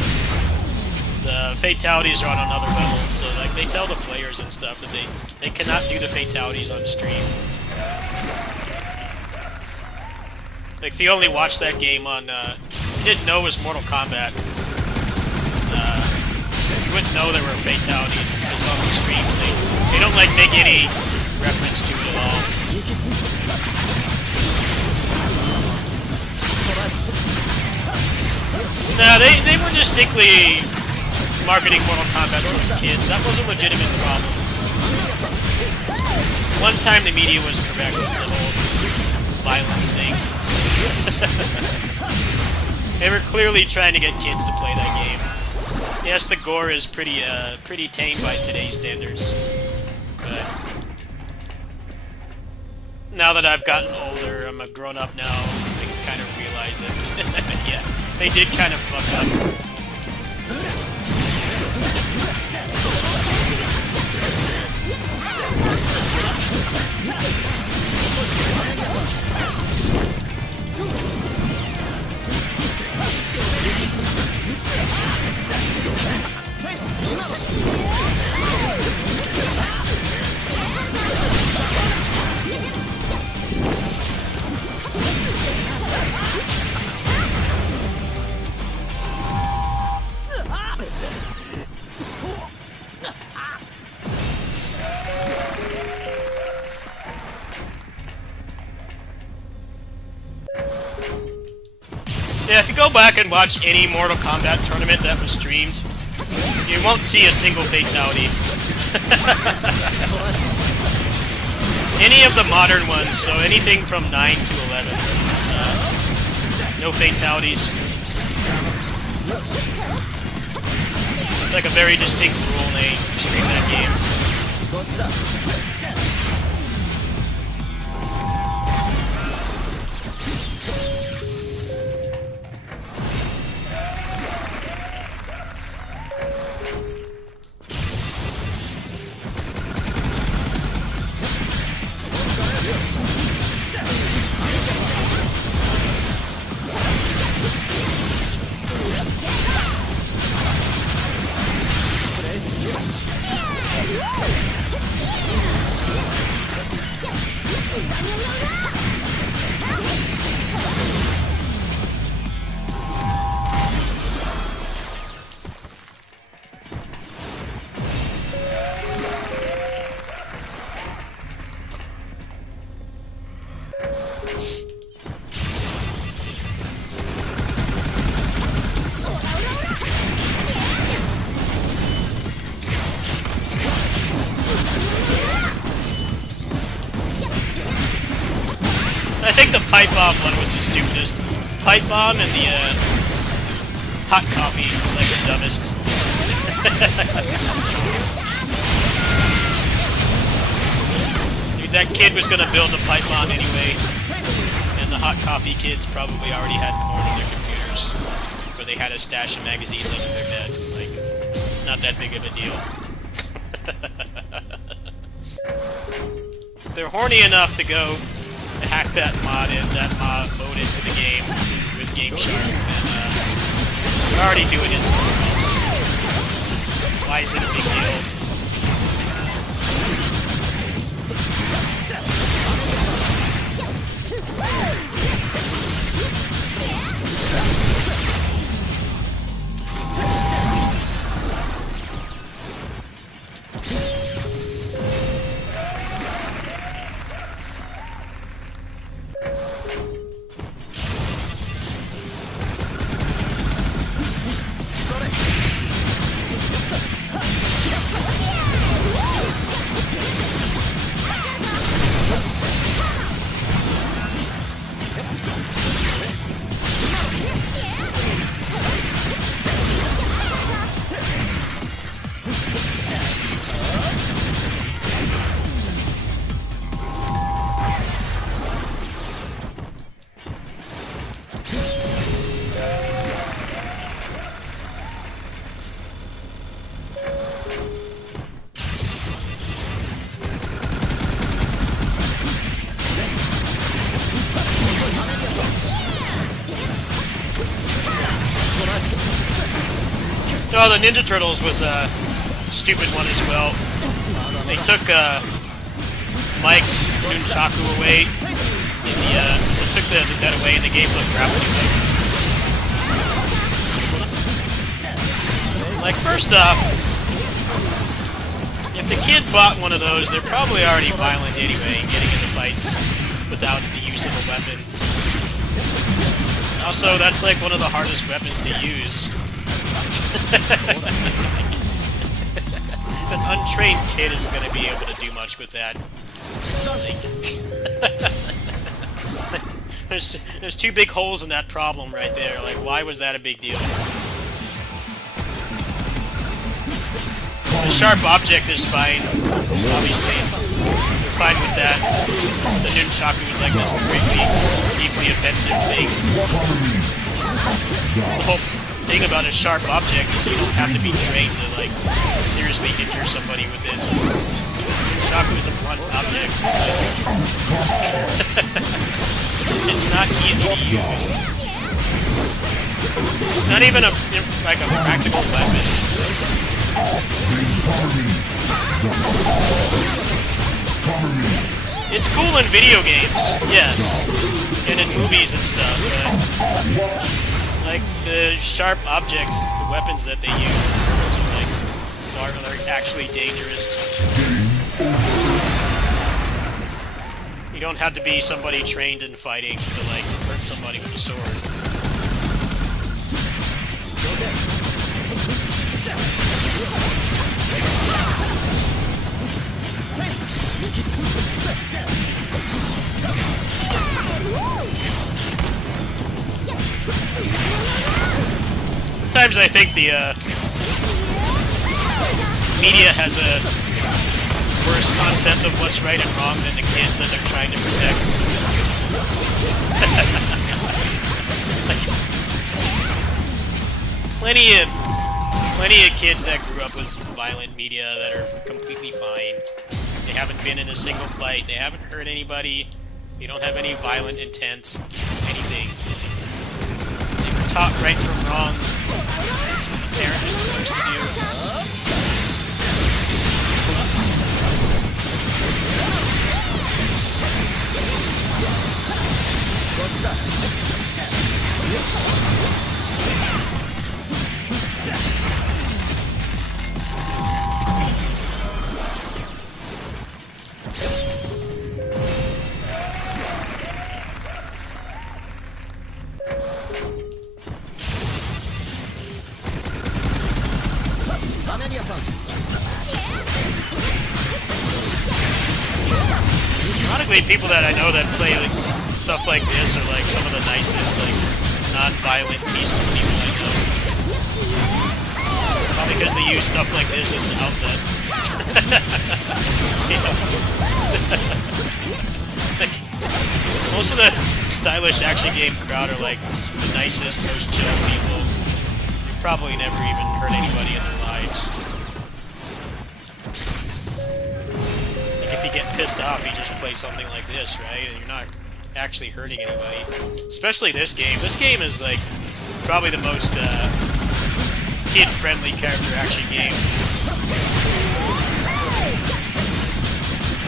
the fatalities are on another level, so like they tell the players and stuff that they cannot do the fatalities on stream. Like if you only watched that game on you didn't know it was Mortal Kombat, you wouldn't know there were fatalities because on the streams they don't like make any reference to it at all. No, they were distinctly marketing Mortal Kombat towards kids. That was a legitimate problem. One time the media was correct with the whole violence thing. They were clearly trying to get kids to play that game. Yes, the gore is pretty tame by today's standards. But now that I've gotten older, I'm a grown-up now, I can kind of realize that, yeah, they did kind of fuck up. Yeah, if you go back and watch any Mortal Kombat tournament that was streamed, you won't see a single fatality. Any of the modern ones, so anything from 9 to 11. No fatalities. It's like a very distinct rule when they stream that game. I think the pipe bomb one was the stupidest. Pipe bomb and the hot coffee was like the dumbest. Dude, that kid was gonna build a pipe bomb anyway, and the hot coffee kids probably already had porn on their computers, where they had a stash of magazines under their bed. Like, it's not that big of a deal. they're horny enough to go hack that mode into the game with Game Shark, and they're already doing it somewhere else. Why is it a big deal? Oh, the Ninja Turtles was a stupid one as well. They took Mike's Nunchaku away. They took that away in the game looked grappling hook. Like, first off, if the kid bought one of those, they're probably already violent anyway, getting into fights without the use of a weapon. Also, that's like one of the hardest weapons to use. An untrained kid isn't going to be able to do much with that. There's two big holes in that problem right there. Like, why was that a big deal? The sharp object is fine, obviously. We're fine with that. The Nunchaku is like this greatly, deeply offensive thing. The whole thing about a sharp object is you don't have to be trained to, like, seriously injure somebody with it. Nunchaku is a blunt object. It's not easy to use. It's not even a practical weapon. It's cool in video games, yes, and in movies and stuff, but like the sharp objects, the weapons that they use are actually dangerous. You don't have to be somebody trained in fighting to like hurt somebody with a sword. Sometimes I think the media has a worse concept of what's right and wrong than the kids that they're trying to protect. Plenty of kids that grew up with violent media that are completely fine. They haven't been in a single fight. They haven't hurt anybody. They don't have any violent intent. Anything. They were taught right from wrong. That's what a parent is supposed to do. Ironically, people that I know that play like, stuff like this are like some of the nicest, like, non-violent, peaceful people I know. Probably because they use stuff like this as an outlet. Like, most of the stylish action game crowd are like the nicest, most chill people. They've probably never even hurt anybody in their lives. Like, if if you get pissed off, you just play something like this, right? And you're not actually hurting anybody. Especially this game. This game is like probably the most kid-friendly character action game.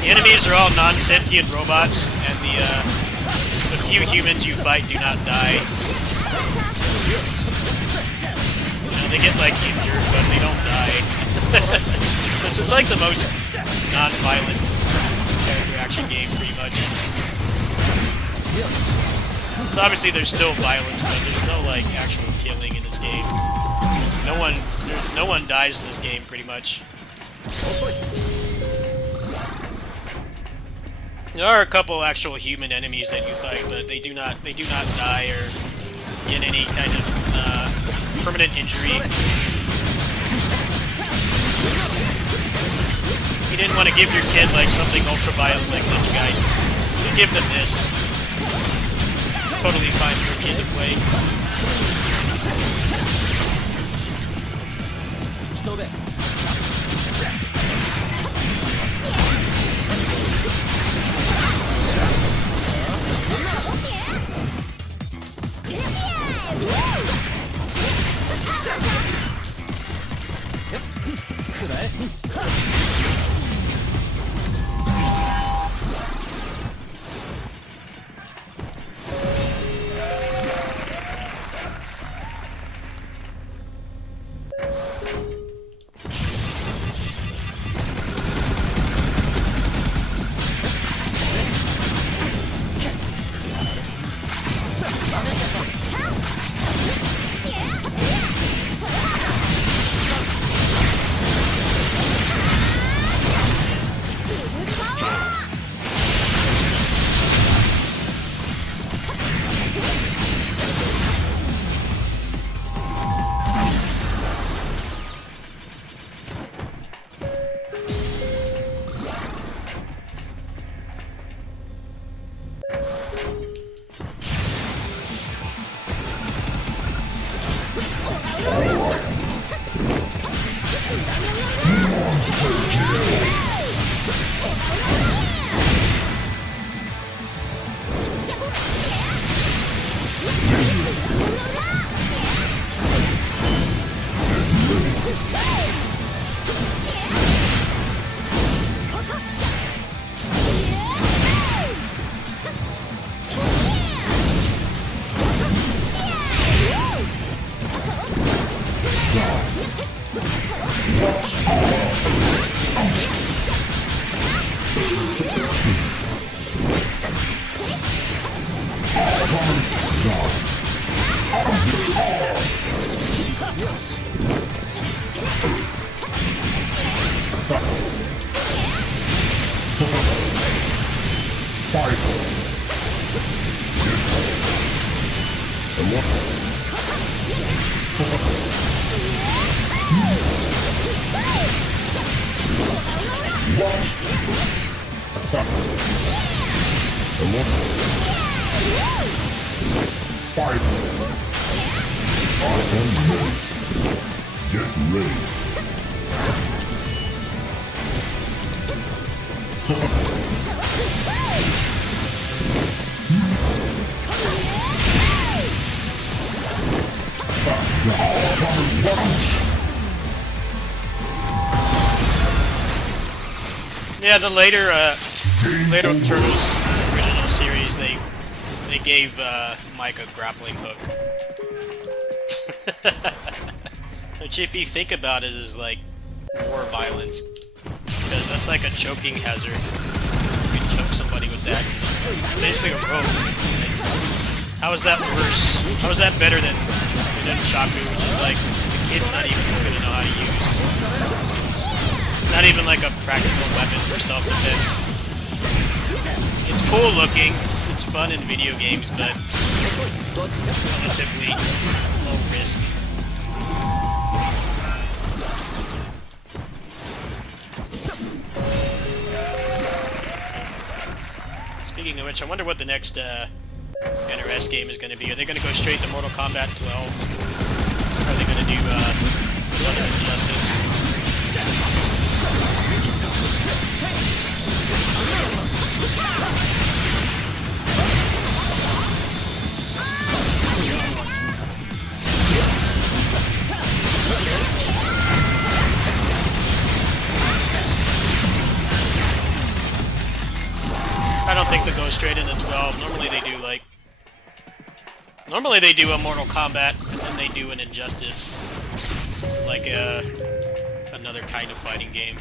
The enemies are all non-sentient robots, and the few humans you fight do not die. You know, they get like injured, but they don't die. This is like the most non-violent character action game, pretty much. So obviously there's still violence, but there's no like actual killing in this game. No one dies in this game, pretty much. There are a couple actual human enemies that you fight, but they do not die or get any kind of permanent injury. If you didn't want to give your kid like something ultra violent like this guy, you give them this. It's totally fine for a kid to play. Still there. Yeah, the later Turtles original series, they gave Mike a grappling hook. Which, if you think about it, is like more violence, because that's like a choking hazard. You can choke somebody with that. It's basically a rope. How is that worse? How is that better than Nunchaku, which is like the kid's not even going to know how to use? Not even like a practical weapon for self-defense. It's cool looking, it's fun in video games, but relatively low risk. Speaking of which, I wonder what the next NRS game is going to be. Are they going to go straight to Mortal Kombat 12? Or are they going to do another Injustice? Well, normally they do like... Normally they do a Mortal Kombat, and then they do an Injustice. Like another kind of fighting game.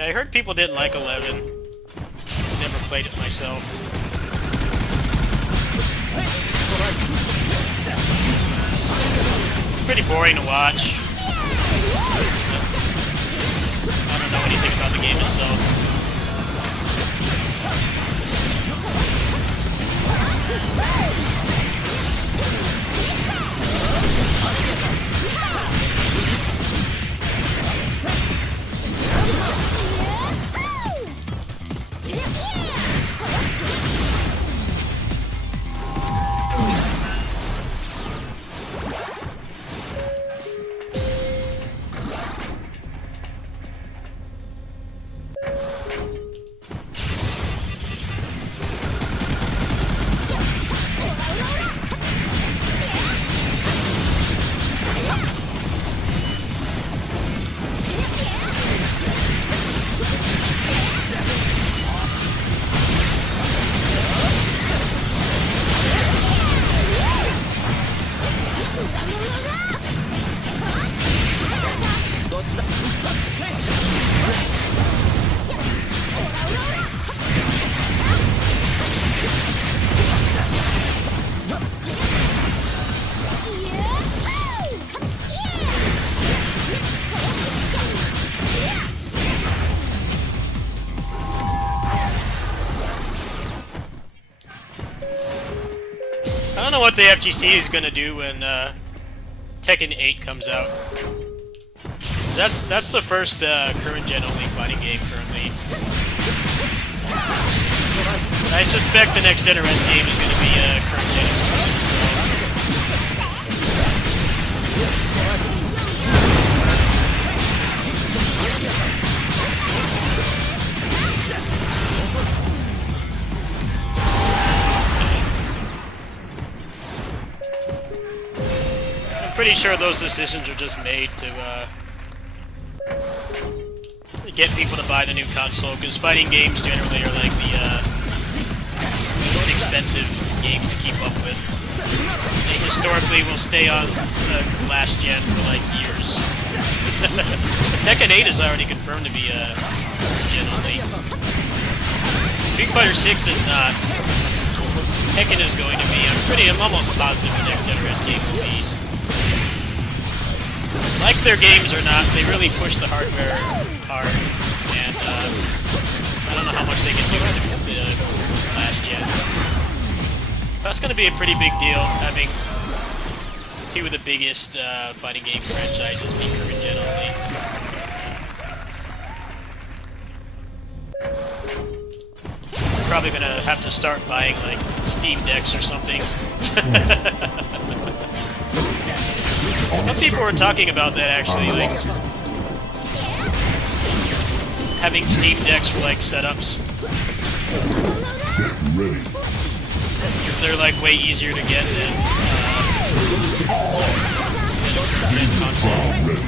I heard people didn't like 11. Never played it myself. Pretty boring to watch. I don't know anything about the game itself. I don't know what the FGC is gonna do when Tekken 8 comes out. That's the first current gen only fighting game currently. I suspect the next gen RS game is gonna be current gen exclusive. Pretty sure those decisions are just made to get people to buy the new console, because fighting games generally are like the most expensive games to keep up with. They historically will stay on the last gen for like years. Tekken 8 is already confirmed to be gen only. Street Fighter 6 is not. Tekken is going to be. I'm almost positive the next gen RS game will be. Like their games or not, they really push the hardware hard, and I don't know how much they can do with the last gen. So that's going to be a pretty big deal, having two of the biggest fighting game franchises be current gen only. I'm probably going to have to start buying like Steam Decks or something. Some people were talking about that actually, like having Steam Decks for like setups. Because they're like way easier to get than console.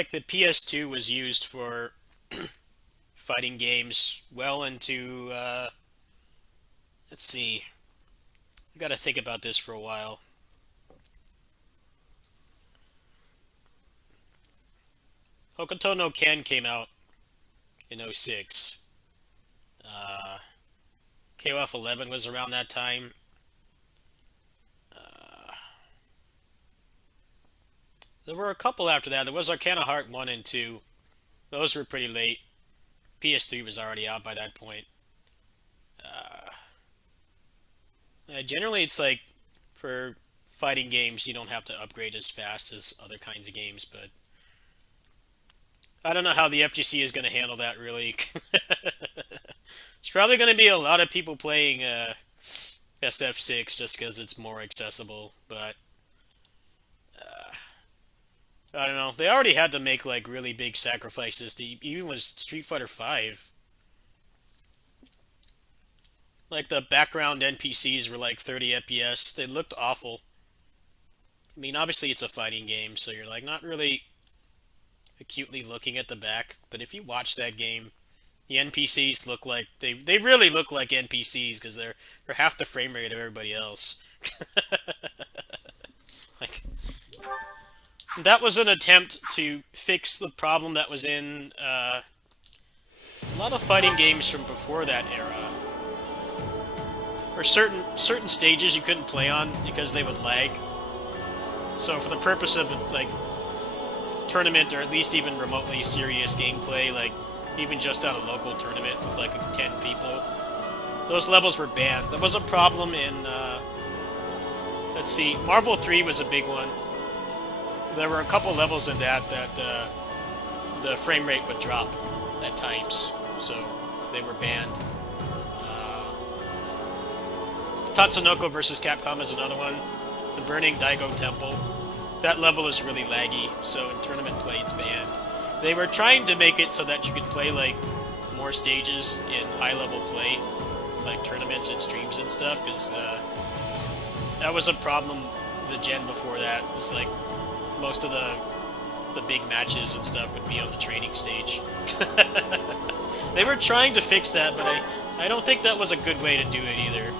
like the PS2 was used for fighting games well into, let's see. I gotta think about this for a while. Hokuto no Ken came out in 06. KOF 11 was around that time. There were a couple after that. There was Arcana Heart 1 and 2. Those were pretty late. PS3 was already out by that point. Generally, it's like, for fighting games, you don't have to upgrade as fast as other kinds of games, but I don't know how the FGC is going to handle that, really. There's probably going to be a lot of people playing SF6 just because it's more accessible, but I don't know. They already had to make like really big sacrifices to even with Street Fighter V. Like the background NPCs were like 30 FPS. They looked awful. I mean, obviously it's a fighting game, so you're like not really acutely looking at the back. But if you watch that game, the NPCs look like they really look like NPCs because they're half the frame rate of everybody else. Like. That was an attempt to fix the problem that was in a lot of fighting games from before that era. Or certain stages you couldn't play on because they would lag. So for the purpose of like tournament or at least even remotely serious gameplay, like even just at a local tournament with like 10 people, those levels were banned. There was a problem in let's see, Marvel 3 was a big one. There were a couple levels in that the frame rate would drop at times, so they were banned. Tatsunoko vs. Capcom is another one. The Burning Daigo Temple. That level is really laggy, so in tournament play it's banned. They were trying to make it so that you could play like more stages in high-level play, like tournaments and streams and stuff, because that was a problem the gen before that. It was like most of the big matches and stuff would be on the training stage. They were trying to fix that, but I don't think that was a good way to do it either.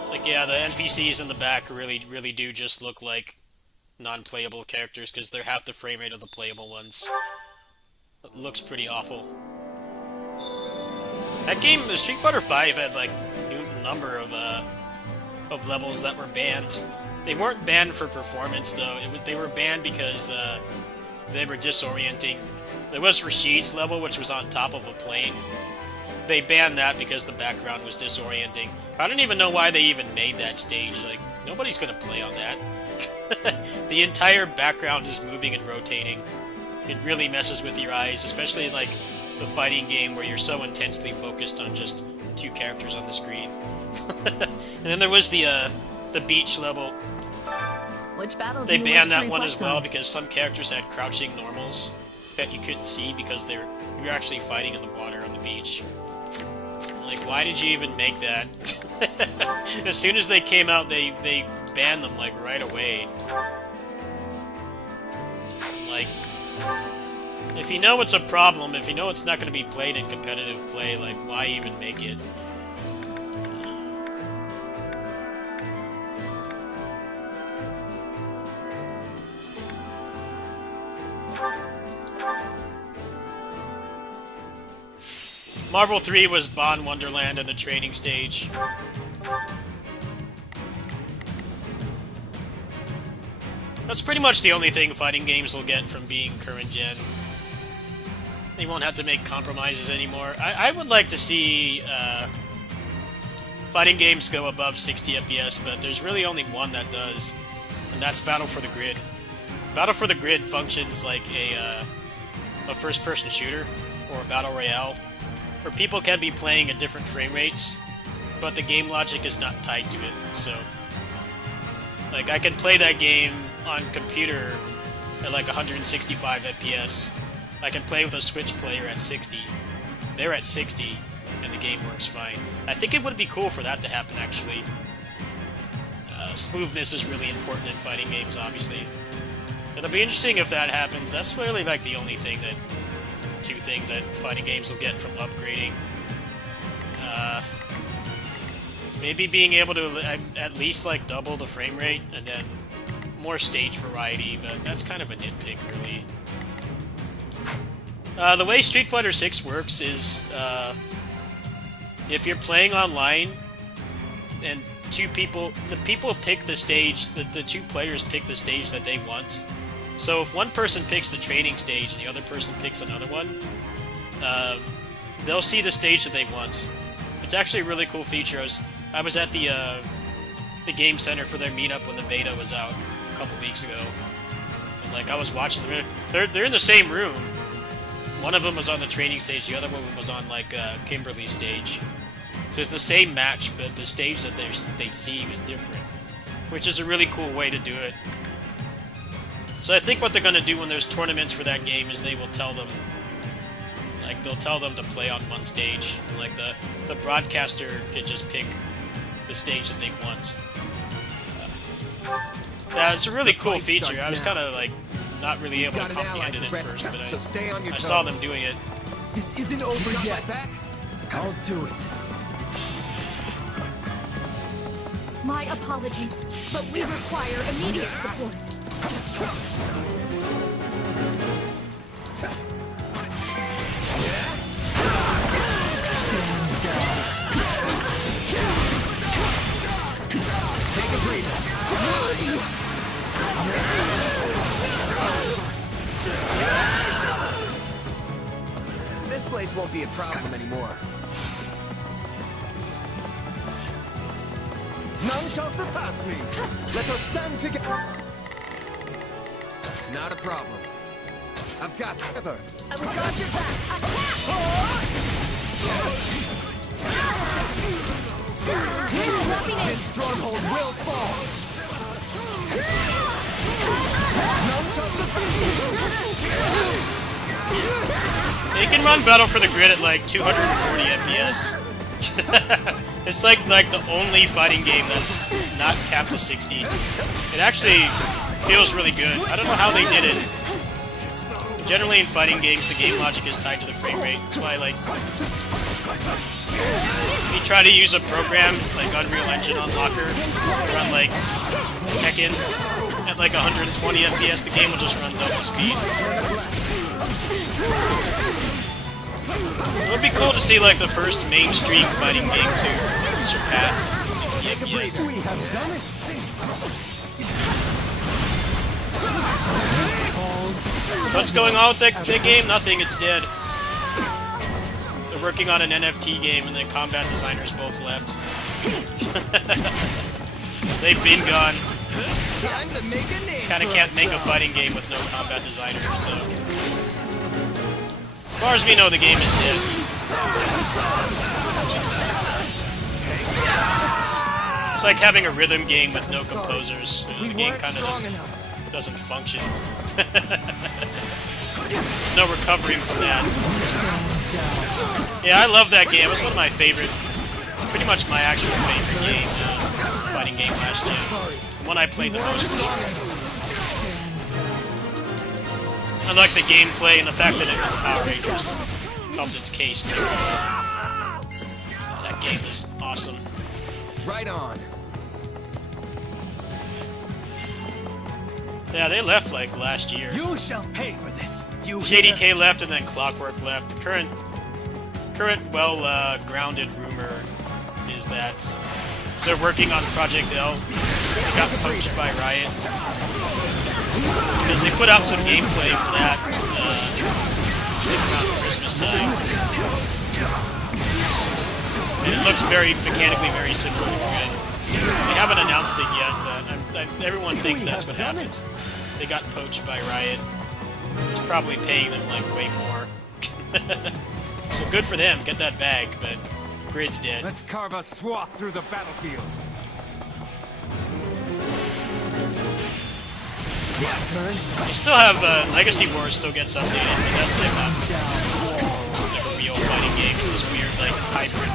It's like, yeah, the NPCs in the back really do just look like non-playable characters because they're half the frame rate of the playable ones. It looks pretty awful. That game, the Street Fighter V, had like a number of levels that were banned. They weren't banned for performance though. They were banned because they were disorienting. There was Rashid's level, which was on top of a plane. They banned that because the background was disorienting. I don't even know why they even made that stage. Like, nobody's gonna play on that. The entire background is moving and rotating. It really messes with your eyes, especially like the fighting game where you're so intensely focused on just two characters on the screen. And then there was the beach level. Which battle They do you banned wish to that one as reflect well on? because some characters had crouching normals that you couldn't see because you were actually fighting in the water on the beach. Like, why did you even make that? As soon as they came out, they banned them like right away. Like, if you know it's a problem, if you know it's not going to be played in competitive play, like, why even make it? Marvel 3 was Bon Wonderland in the training stage. That's pretty much the only thing fighting games will get from being current gen. They won't have to make compromises anymore. I would like to see fighting games go above 60 FPS, but there's really only one that does, and that's Battle for the Grid. Battle for the Grid functions like a first-person shooter or a battle royale, where people can be playing at different frame rates, but the game logic is not tied to it. So, like, I can play that game on computer at like 165 FPS. I can play with a Switch player at 60. They're at 60, and the game works fine. I think it would be cool for that to happen, actually. Smoothness is really important in fighting games, obviously. It'll be interesting if that happens. That's really like the only thing that... two things that fighting games will get from upgrading. Maybe being able to at least like double the frame rate, and then more stage variety, but that's kind of a nitpick, really. The way Street Fighter 6 works is, if you're playing online, and the people pick the stage, the two players pick the stage that they want. So if one person picks the training stage and the other person picks another one, they'll see the stage that they want. It's actually a really cool feature. I was at the game center for their meetup when the beta was out a couple weeks ago, and like I was watching them. They're in the same room. One of them was on the training stage, the other one was on like Kimberly's stage. So it's the same match, but the stage that they see was different, which is a really cool way to do it. So I think what they're gonna do when there's tournaments for that game is they will tell them, like they'll tell them to play on one stage. Like the broadcaster can just pick the stage that they want. Yeah, it's a really cool feature. I was kind of like not really able to comprehend it at first, but I saw them doing it. This isn't over yet. I'll do it. My apologies, but we require immediate support. Take a breather. This place won't be a problem anymore. None shall surpass me. Let us stand together. Not a problem. I've got together. I will guard your back. Attack! This stronghold will fall. None shall surpass me. You can run Battle for the Grid at like 240 FPS. It's like the only fighting game that's not capped to 60. It actually feels really good. I don't know how they did it. Generally in fighting games, the game logic is tied to the frame rate. That's why, like, if you try to use a program like Unreal Engine on Locker to run like Tekken at like 120 FPS, the game will just run double speed. It would be cool to see like the first mainstream fighting game to surpass 60 FPS. We have done it. What's going on with that game? Nothing, it's dead. They're working on an NFT game and the combat designers both left. They've been gone. Kinda can't make a fighting game with no combat designer, so... As far as we know, the game is dead. It's like having a rhythm game with no composers. The game kind of doesn't function. There's no recovering from that. Yeah, I love that game. It was one of my favorite, pretty much my actual favorite game, fighting game last year. The one I played the most for sure. I like the gameplay and the fact that it was Power Rangers helped its case too. That game is awesome. Right on. Yeah, they left like last year. You shall pay for this. You JDK left and then Clockwork left. The current well-grounded rumor is that they're working on Project L. They got poached by Riot. Because they put out some gameplay for that around Christmas time. And it looks mechanically very similar to Grid. They haven't announced it yet, but everyone thinks that's what happened. They got poached by Riot. It's probably paying them like way more. So good for them, get that bag, but Grid's dead. Let's carve a swath through the battlefield. You still have Legacy Wars still gets updated, but that's like a real fighting game. It's this weird like hybrid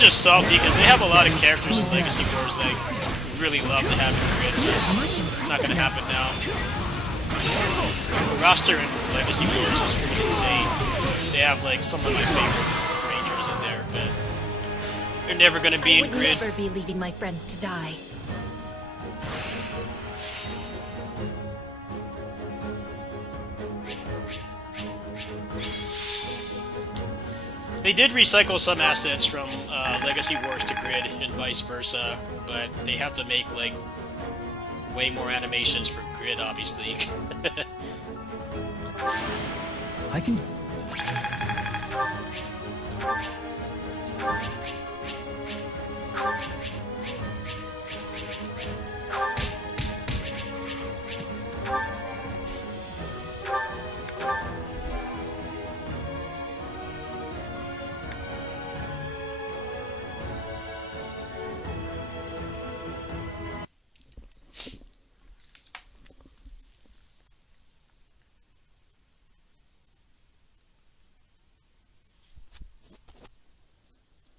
just salty because they have a lot of characters in Legacy Wars that I really love to have in Grid. It's not gonna happen now. The roster in Legacy Wars is freaking insane. They have like some of my favorite Rangers in there, but they're never gonna be in Would Grid. never be leaving my friends to die. They did recycle some assets from Legacy Wars to Grid and vice versa, but they have to make like way more animations for Grid, obviously. I can.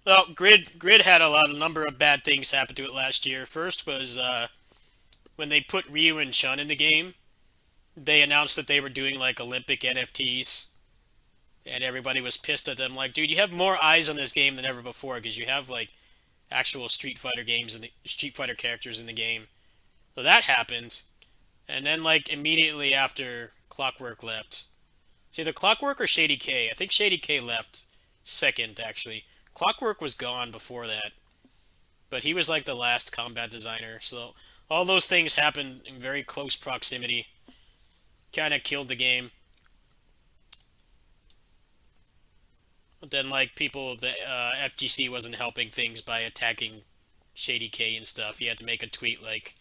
Well, Grid had a number of bad things happen to it last year. First was when they put Ryu and Chun in the game. They announced that they were doing like Olympic NFTs, and everybody was pissed at them. Like, dude, you have more eyes on this game than ever before because you have like actual Street Fighter games and Street Fighter characters in the game. So that happened, and then like immediately after Clockwork left, it's either Clockwork or Shady K. I think Shady K left second actually. Clockwork was gone before that, but he was like the last combat designer. So all those things happened in very close proximity. Kind of killed the game. But then like people, the FGC wasn't helping things by attacking Shady K and stuff. He had to make a tweet like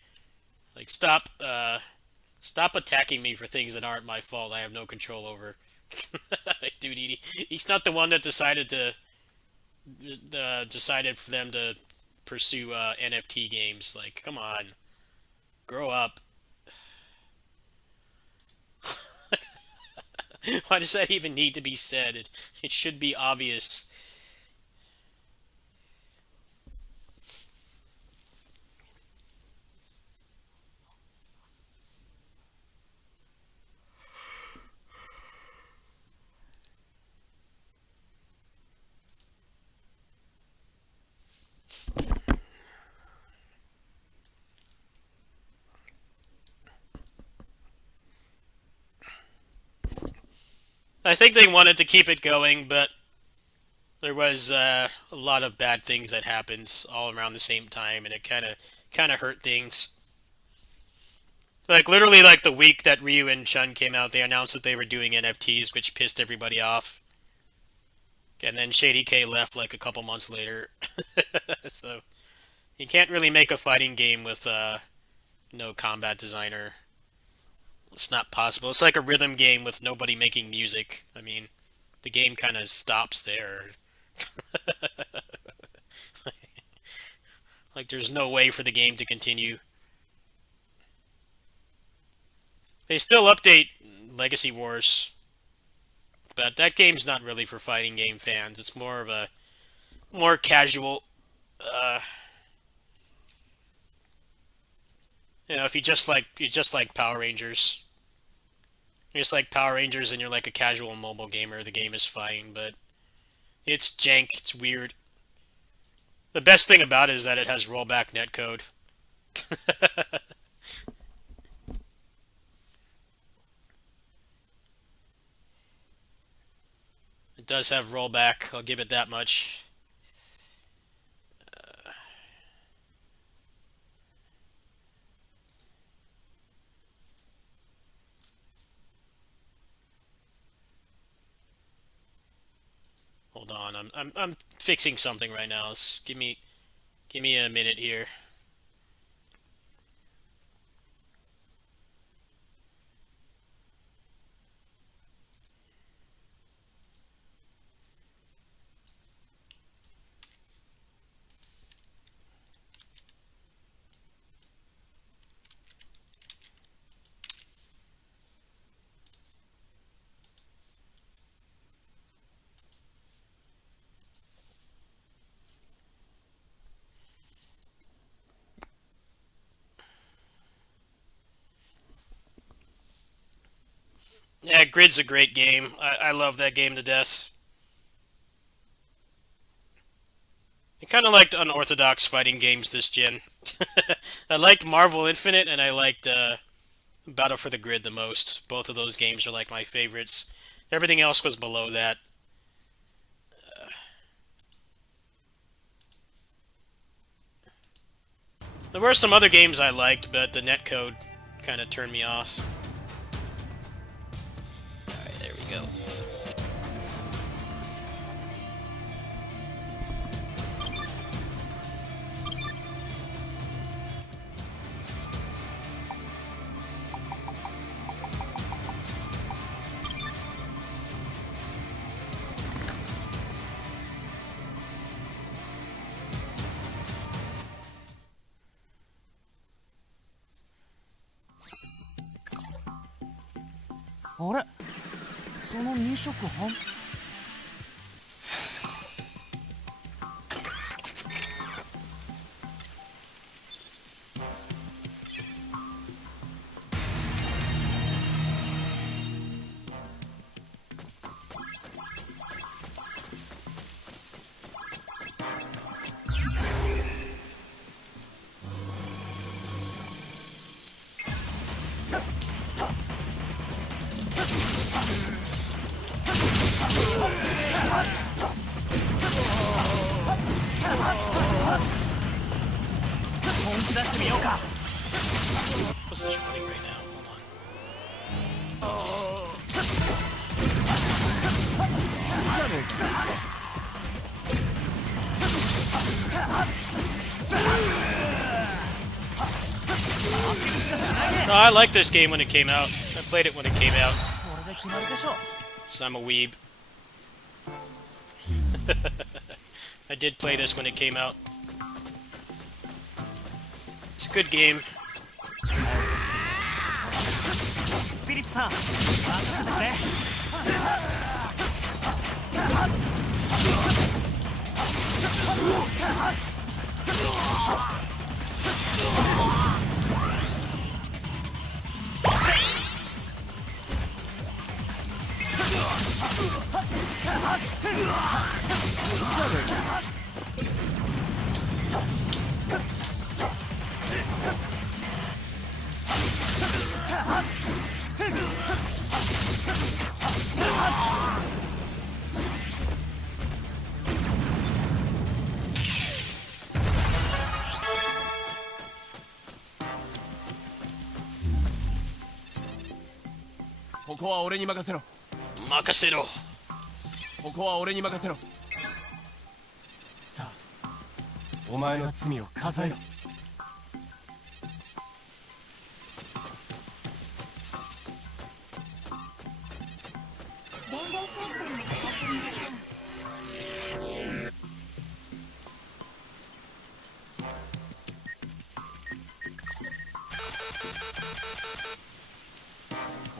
stop attacking me for things that aren't my fault. I have no control over. Dude, he's not the one that decided for them to pursue NFT games. Like, come on, grow up. Why does that even need to be said? It should be obvious. I think they wanted to keep it going, but there was a lot of bad things that happened all around the same time, and it kind of hurt things. Like literally, like the week that Ryu and Chun came out, they announced that they were doing NFTs, which pissed everybody off. And then Shady K left like a couple months later, so you can't really make a fighting game with no combat designer. It's not possible. It's like a rhythm game with nobody making music. I mean, the game kind of stops there. Like, there's no way for the game to continue. They still update Legacy Wars, but that game's not really for fighting game fans. It's more of a more casual. You know, if you just like Power Rangers. You just like Power Rangers and you're like a casual mobile gamer, the game is fine, but it's jank, it's weird. The best thing about it is that it has rollback netcode. It does have rollback, I'll give it that much. Hold on, I'm fixing something right now. Give me a minute here. Yeah, Grid's a great game. I love that game to death. I kind of liked unorthodox fighting games this gen. I liked Marvel Infinite, and I liked Battle for the Grid the most. Both of those games are like my favorites. Everything else was below that. There were some other games I liked, but the netcode kind of turned me off. Alright, there we go. What's this running right now? Hold on. No, I liked this game when it came out. I played it when it came out. Because I'm a weeb. I did play this when it came out. It's a good game. Makasero. ここは俺に任せろ。さあ、お前の罪を数えろ。伝令戦線を使ってみましょ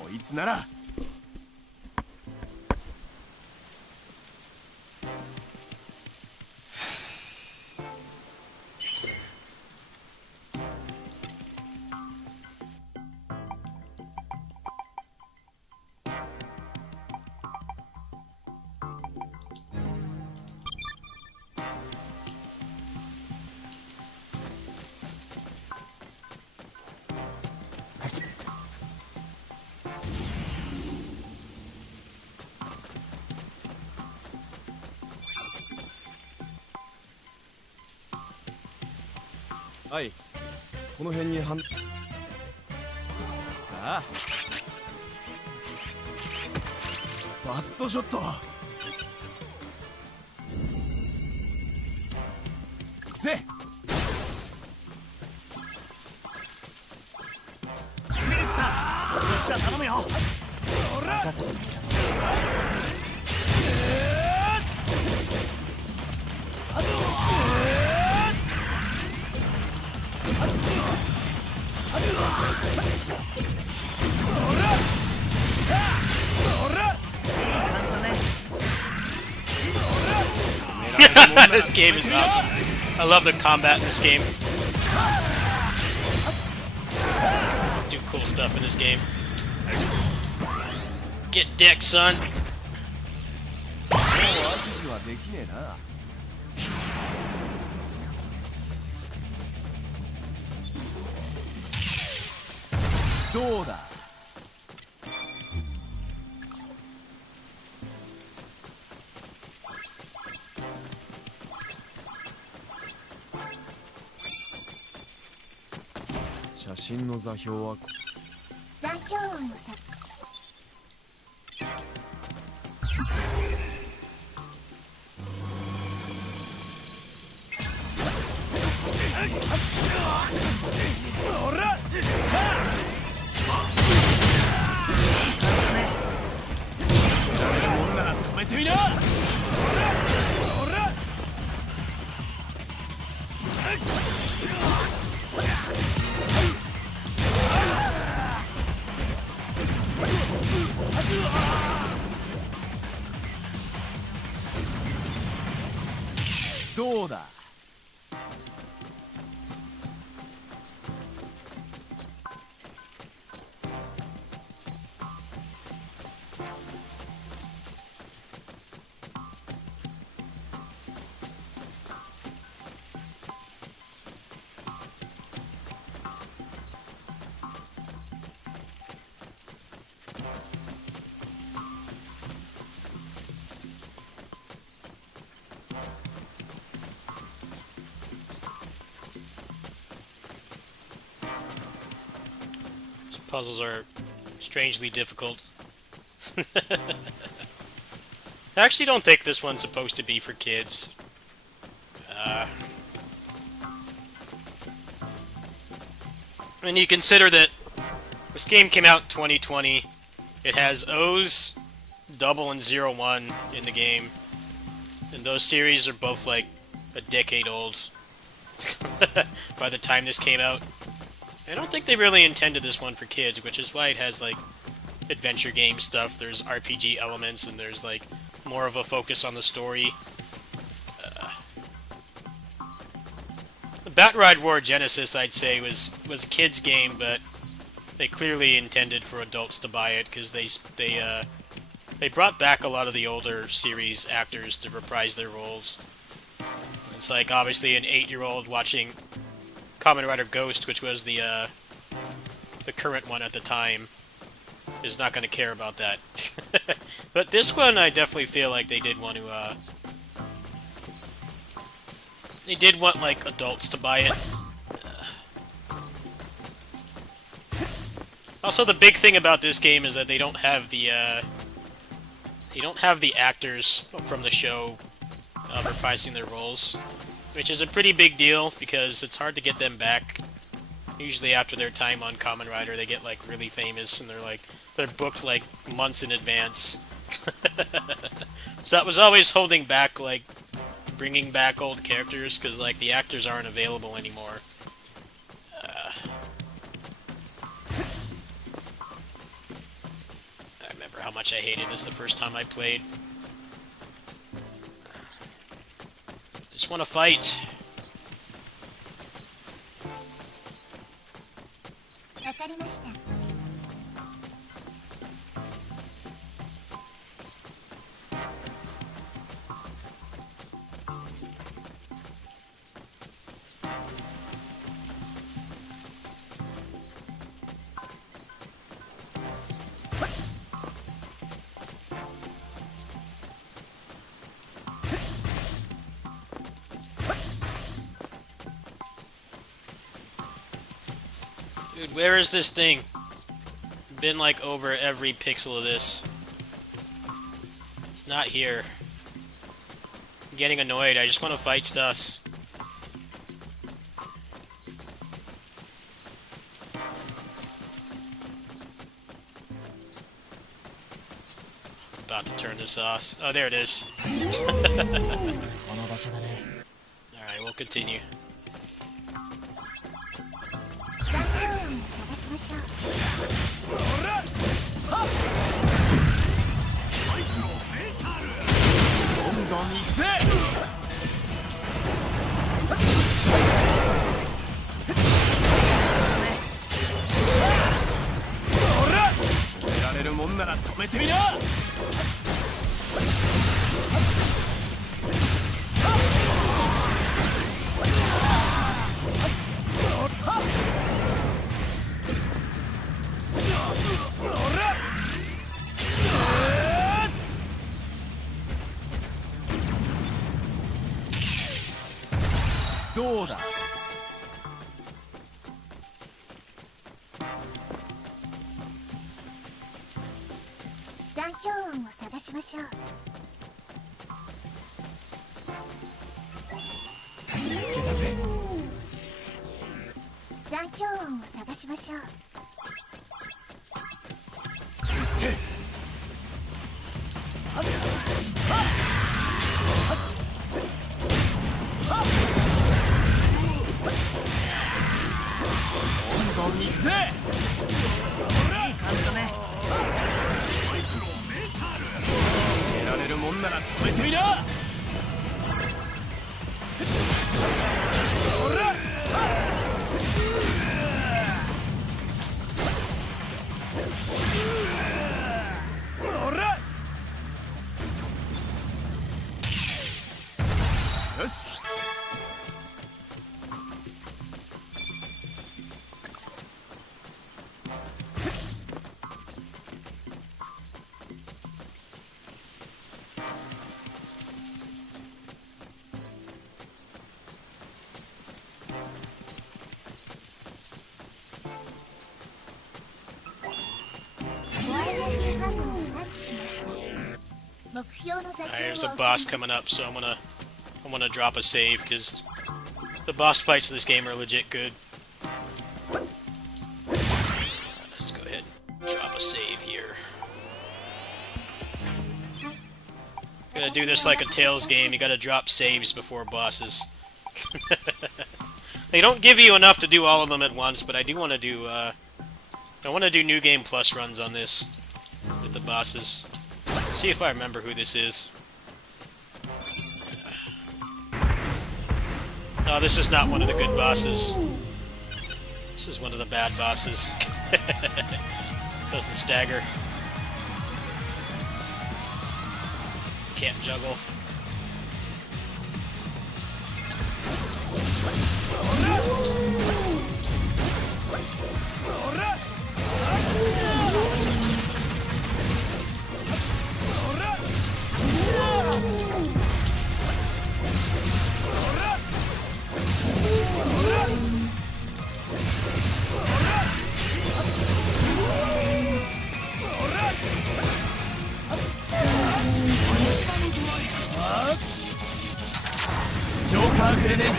う。こいつなら。はい、この辺にさあ、バットショットせフィリップさん、そっちは頼むよ。任せて。This game is awesome. I love the combat in this game. Do cool stuff in this game. Get dick, son. もう悪事はできねえな。どうだ。写真の座標は座標音の差。止めてみな。どうだ。Puzzles are strangely difficult. I actually don't think this one's supposed to be for kids. When you consider that this game came out in 2020, it has O's, Double, and 01 in the game, and those series are both like a decade old by the time this came out. I don't think they really intended this one for kids, which is why it has, like, adventure game stuff, there's RPG elements, and there's, like, more of a focus on the story. Batride War Genesis, I'd say, was a kid's game, but they clearly intended for adults to buy it, because they brought back a lot of the older series actors to reprise their roles. It's like, obviously, an 8-year-old watching Kamen Rider Ghost, which was the current one at the time, is not going to care about that. But this one, I definitely feel like they did want to, they did want, like, adults to buy it. Also, the big thing about this game is that they don't have the actors from the show reprising their roles, which is a pretty big deal, because it's hard to get them back. Usually after their time on Kamen Rider, they get, like, really famous, and they're booked, like, months in advance. So that was always holding back, like, bringing back old characters, because, like, the actors aren't available anymore. I remember how much I hated this the first time I played. Just want to fight. わかりました。Dude, where is this thing? I've been, like, over every pixel of this. It's not here. I'm getting annoyed. I just want to fight Stas. I'm about to turn this off. Oh, there it is. Alright, we'll continue. 座標音を探しましょう。どんどん行くぜ。止められるもんんなら止めてみな。どうだ。残響音を探しましょう。見つけたぜ。残響音を探しましょう。どんどん行くぜ。いい感じだね。得られるもんなら止めてみな。よし。目標の座標を There's a boss coming up, so I'm gonna drop a save because the boss fights of this game are legit good. Let's go ahead and drop a save here. Gonna do this like a Tales game. You gotta drop saves before bosses. They don't give you enough to do all of them at once, but I do want to do I want to do New Game Plus runs on this with the bosses. See if I remember who this is. Oh, this is not one of the good bosses. This is one of the bad bosses. Doesn't stagger. Can't juggle. Joker Grenade.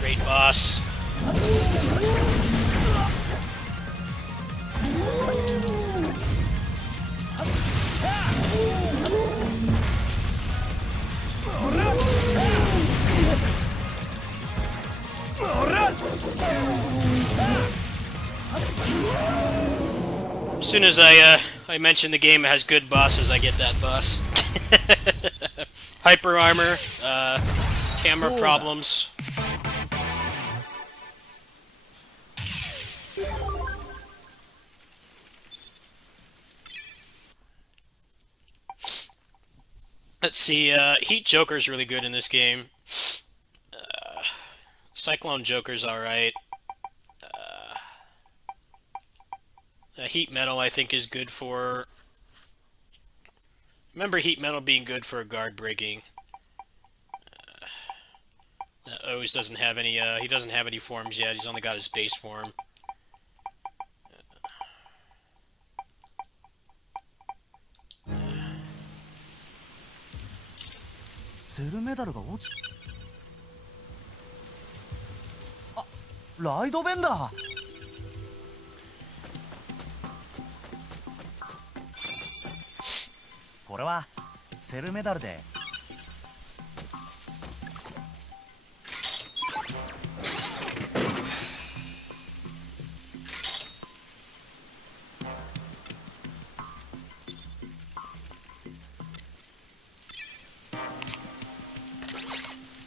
Great boss. As soon as I mention the game has good bosses, I get that boss. Hyper armor, camera problems. Let's see, Heat Joker's really good in this game. Cyclone Joker's alright. Heat Metal, I think, is good for... Remember Heat Metal being good for guard breaking. O's doesn't have any, he doesn't have any forms yet, he's only got his base form. Ride Bender. こ俺はセルメダルで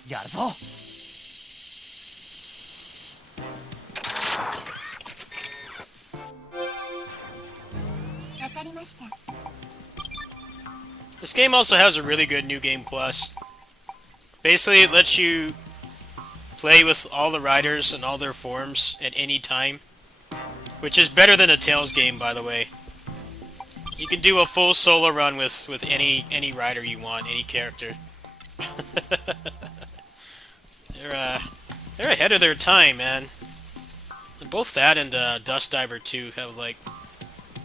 やるぞ。わかりました。 This game also has a really good New Game Plus. Basically, it lets you play with all the riders and all their forms at any time, which is better than a Tales game, by the way. You can do a full solo run with any rider you want, any character. They're ahead of their time, man. And both that and Dust Diver 2 have like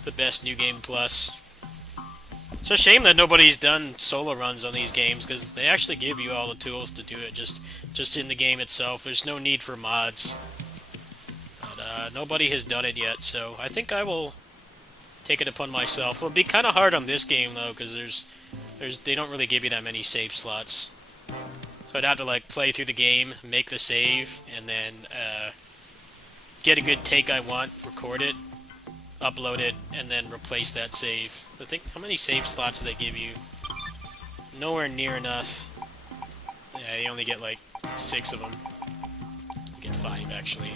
the best New Game Plus. It's a shame that nobody's done solo runs on these games, because they actually give you all the tools to do it just in the game itself. There's no need for mods. But nobody has done it yet, so I think I will take it upon myself. It'll be kind of hard on this game, though, because they don't really give you that many save slots. So I'd have to like play through the game, make the save, and then get a good take I want, record it, upload it, and then replace that save. I think, how many save slots do they give you? Nowhere near enough. Yeah, you only get like 6 of them. You get 5 actually.